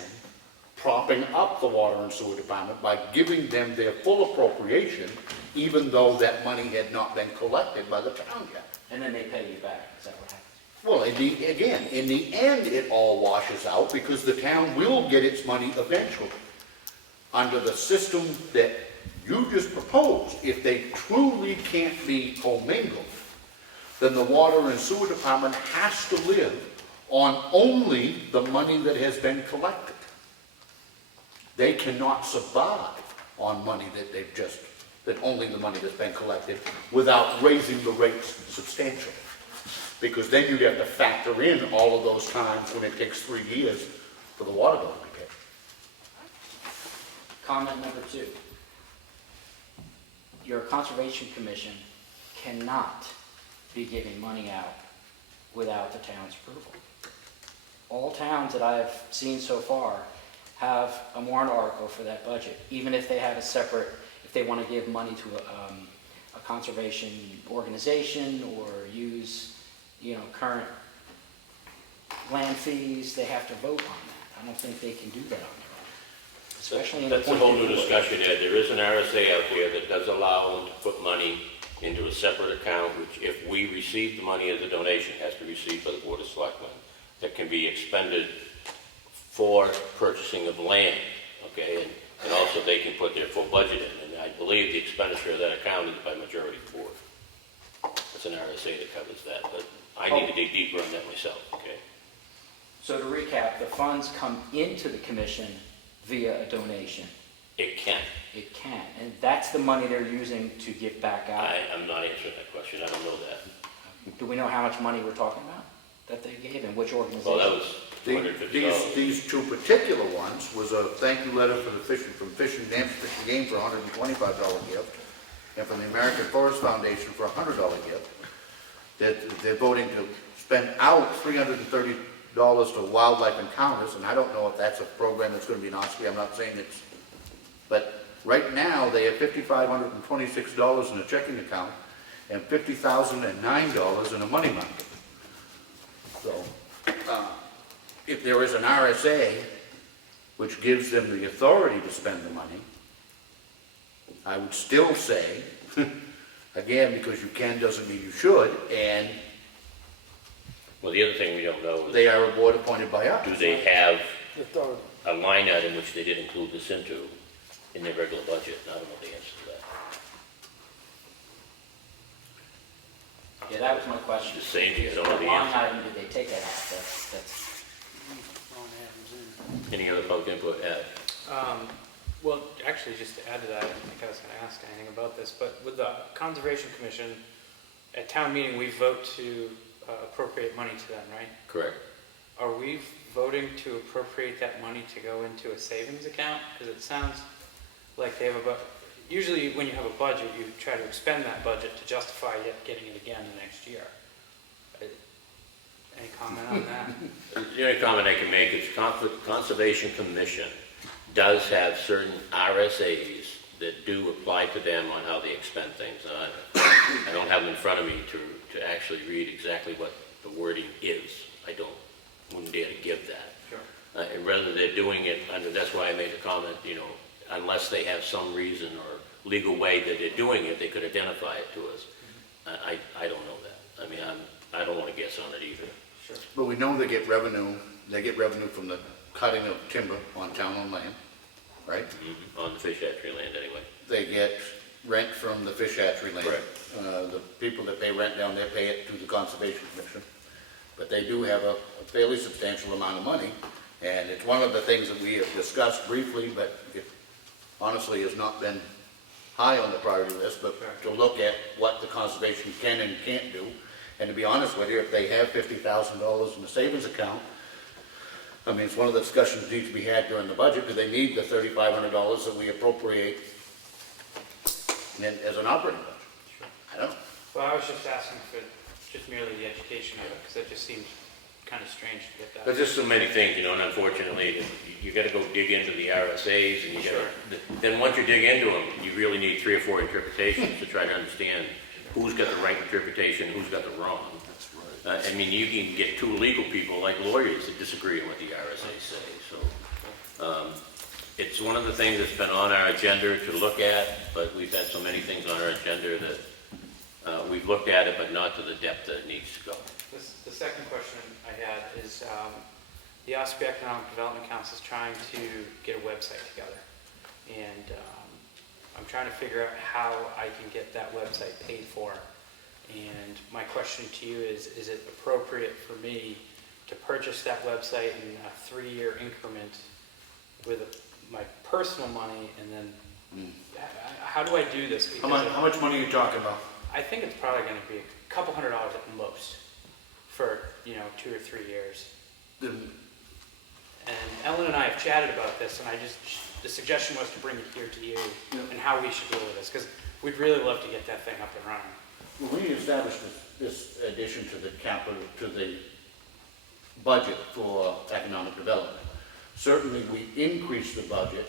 propping up the water and sewer department by giving them their full appropriation, even though that money had not been collected by the town yet. And then they pay you back, is that what happens? Well, in the end, it all washes out because the town will get its money eventually. Under the system that you just proposed, if they truly can't be commingled, then the water and sewer department has to live on only the money that has been collected. They cannot survive on money that only the money that's been collected without raising the rates substantially. Because then you'd have to factor in all of those times when it takes 3 years for the water bill to be paid. Comment number 2. Your Conservation Commission cannot be giving money out without the town's approval. All towns that I've seen so far have a warrant article for that budget, even if they have a separate, if they want to give money to a conservation organization or use, current land fees, they have to vote on that. I don't think they can do that on their own, especially in the That's a whole new point. discussion, Ed. There is an RSA out there that does allow them to put money into a separate account, which if we receive the money as a donation, has to be received by the Board of Selectmen, that can be expended for purchasing of land, okay? And And also, they can put their full budget in, and I believe the expenditure of that account is by majority board. It's an RSA that covers that, but I need to dig deeper on that myself, okay? So to recap, the funds come into the commission via a donation. It can. It can, and that's the money they're using to give back out. I'm not answering that question, I don't know that. Do we know how much money we're talking about that they gave and which organization? Well, that was $250. These two particular ones was a thank you letter for the Fishing Dam Fishing Game for a $125 gift, and from the American Forest Foundation for a $100 gift. They're voting to spend out $330 to wildlife encounters, and I don't know if that's a program that's going to be in Ossipee. I'm not saying it's, but right now they have $5,526 in a checking account and $50,009 in a money market. So, if there is an RSA which gives them the authority to spend the money, I would still say, again, because you can doesn't mean you should, and Well, the other thing we don't know is, they are a board appointed by us. do they have The authority. a line item which they did include this into in their regular budget? I don't know the answer to that. Yeah, that was my question. Just saying to you, I don't know What the line answer. item did they take that out? That's, Any other public input? Ed? Well, actually, just to add to that, I didn't think I was going to ask anything about this, but with the Conservation Commission, at town meeting, we vote to appropriate money to them, right? Correct. Are we voting to appropriate that money to go into a savings account? Because it sounds like they have usually when you have a budget, you try to expend that budget to justify yet getting it again the next year. Any comment on that? The only comment I can make is Conservation Commission does have certain RSAs that do apply to them on how they expend things. I don't have them in front of me to actually read exactly what the wording is. Wouldn't dare to give that. Sure. And rather they're doing it under, that's why I made the comment, unless they have some reason or legal way that they're doing it, they could identify it to us. I don't know that. I mean, I don't want to guess on it either. Sure. But we know they get revenue from the cutting of timber on town-owned land, right? On the fish hatchery land anyway. They get rent from the fish hatchery land. Correct. The people that pay rent down there pay it to the Conservation Commission. But they do have a fairly substantial amount of money, and it's one of the things that we have discussed briefly, but it honestly has not been high on the priority list, but to look at what the conservation can and can't do. And to be honest with you, if they have $50,000 in the savings account, I mean, it's one of the discussions that needs to be had during the budget. Do they need the $3,500 that we appropriate as an operating budget? Sure. I don't know. Well, I was just asking for just merely the education of it, because that just seems kind of strange to get that. There's just so many things, and unfortunately, you gotta go dig into the RSAs, and then once you dig into them, you really need 3 or 4 interpretations to try to understand who's got the right interpretation, who's got the wrong. That's right. I mean, you can get 2 legal people, like lawyers, that disagree on what the RSAs say, so. It's one of the things that's been on our agenda to look at, but we've had so many things on our agenda that we've looked at it, but not to the depth that it needs to go. The second question I had is, the Ossipee Economic Development Council is trying to get a website together. And I'm trying to figure out how I can get that website paid for. And my question to you is it appropriate for me to purchase that website in a 3-year increment with my personal money, and then how do I do this? Because How much money are you talking about? I think it's probably going to be a couple $100 at most for 2 or 3 years. And Ellen and I have chatted about this, and the suggestion was to bring it here to you and how we should deal with this, because we'd really love to get that thing up and running. When we established this addition to the capital, to the budget for economic development, certainly we increased the budget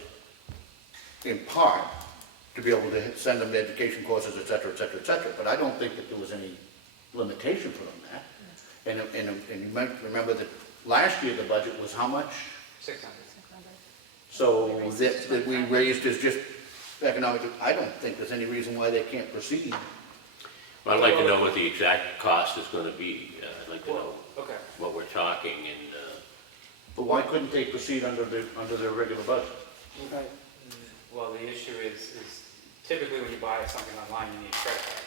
in part to be able to send them to education courses, et cetera, et cetera, et cetera. But I don't think that there was any limitation put on that. And you might remember that last year the budget was how much? 600. So that we raised is just economic, I don't think there's any reason why they can't proceed. Well, I'd like to know what the exact cost is gonna be. I'd like to know Okay. what we're talking, and But why couldn't they proceed under their regular budget? Right. Well, the issue is typically when you buy something online, you need a credit card.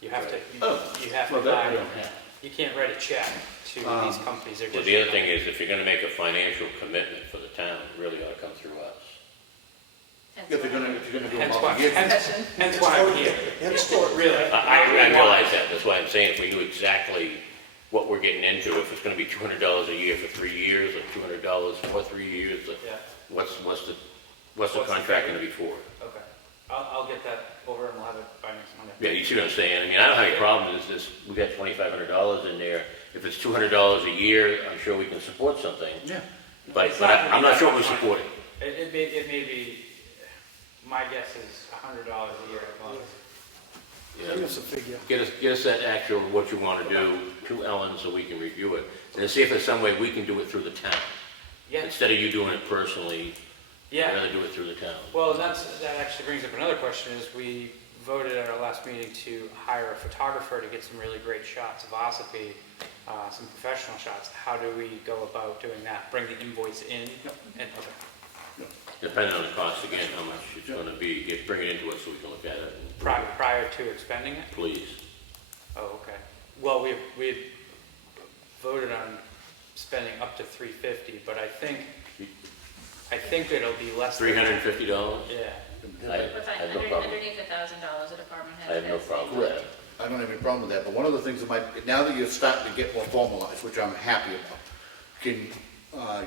You have to, you have to Well, that buy, we don't have. you can't write a check to these companies, they're Well, just. the other thing is, if you're gonna make a financial commitment for the town, it really ought to come through us. If you're gonna do a Hence why, multi-year. hence why I'm here. Really. I realize that, that's why I'm saying if we knew exactly what we're getting into, if it's gonna be $200 a year for 3 years, or $200 for 3 years, or Yeah, what's the What's the contract figure? gonna be for? okay. I'll get that over and we'll have it by next Monday. Yeah, you see what I'm saying? I mean, I don't have any problem with this, we got $2,500 in there. If it's $200 a year, I'm sure we can support something. Yeah. But It's not gonna be I'm not that sure we're much money. supporting. It may be, my guess is $100 a year at most. Give us a figure. Get us that actual, what you wanna do to Ellen so we can review it. And see if there's some way we can do it through the town. Yeah, Instead of you doing it personally, I'd yeah. rather do it through the town. Well, that actually brings up another question, is we voted at our last meeting to hire a photographer to get some really great shots of Ossipee, some professional shots. How do we go about doing that? Bring the invoice in? And, okay. Depending on the cost again, how much it's gonna be, bring it into us so we can look at it. and- Prior to expending it? Please. Oh, okay. Well, we had voted on spending up to $350, but I think it'll be less than that. $350? Yeah. I We're fine, have no problem. underneath $1,000 a department head. I have no has. problem with that. I don't have any problem with that, but one of the things that might, now that you're starting to get more formalized, which I'm happy about, can,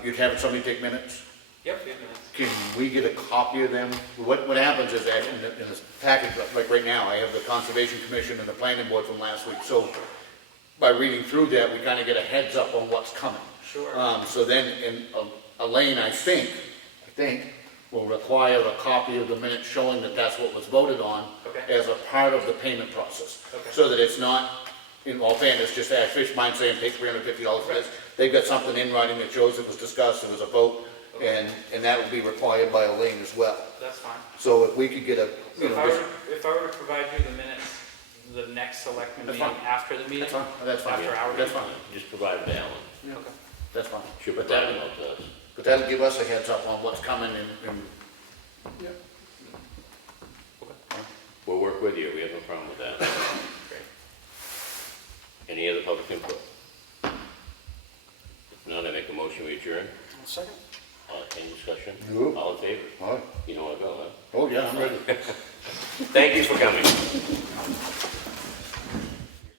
you'd have somebody take minutes? Yep, 5 minutes. Can we get a copy of them? What happens is that in this package, like right now, I have the Conservation Commission and the Planning Board from last week, so by reading through that, we kind of get a heads up on what's coming. Sure. So then, Elaine, I think, will require a copy of the minutes showing that that's what was voted on Okay. as a part of the payment process. Okay. So that it's not, in all fairness, just Ash Fish Mine saying take $350 for this. They've got something in writing that shows it was discussed, it was a vote, and that will be required by Elaine as well. That's fine. So if we could get a, So you know, if I were to provide you the minutes, the next selectmen That's meeting fine. after the meeting? that's fine, that's fine, After our that's meeting? fine, Just provide it to Alan. Okay. that's fine. Should put that email to us. But that'll give us a heads up on what's coming and We'll work with you, we have no problem with that. Great. Any other public input? If not, I make a motion, we adjourn. Second? Any discussion? No. All in favor? Oh, You know where to go, huh? oh, yeah, I'm ready. Thank you for coming.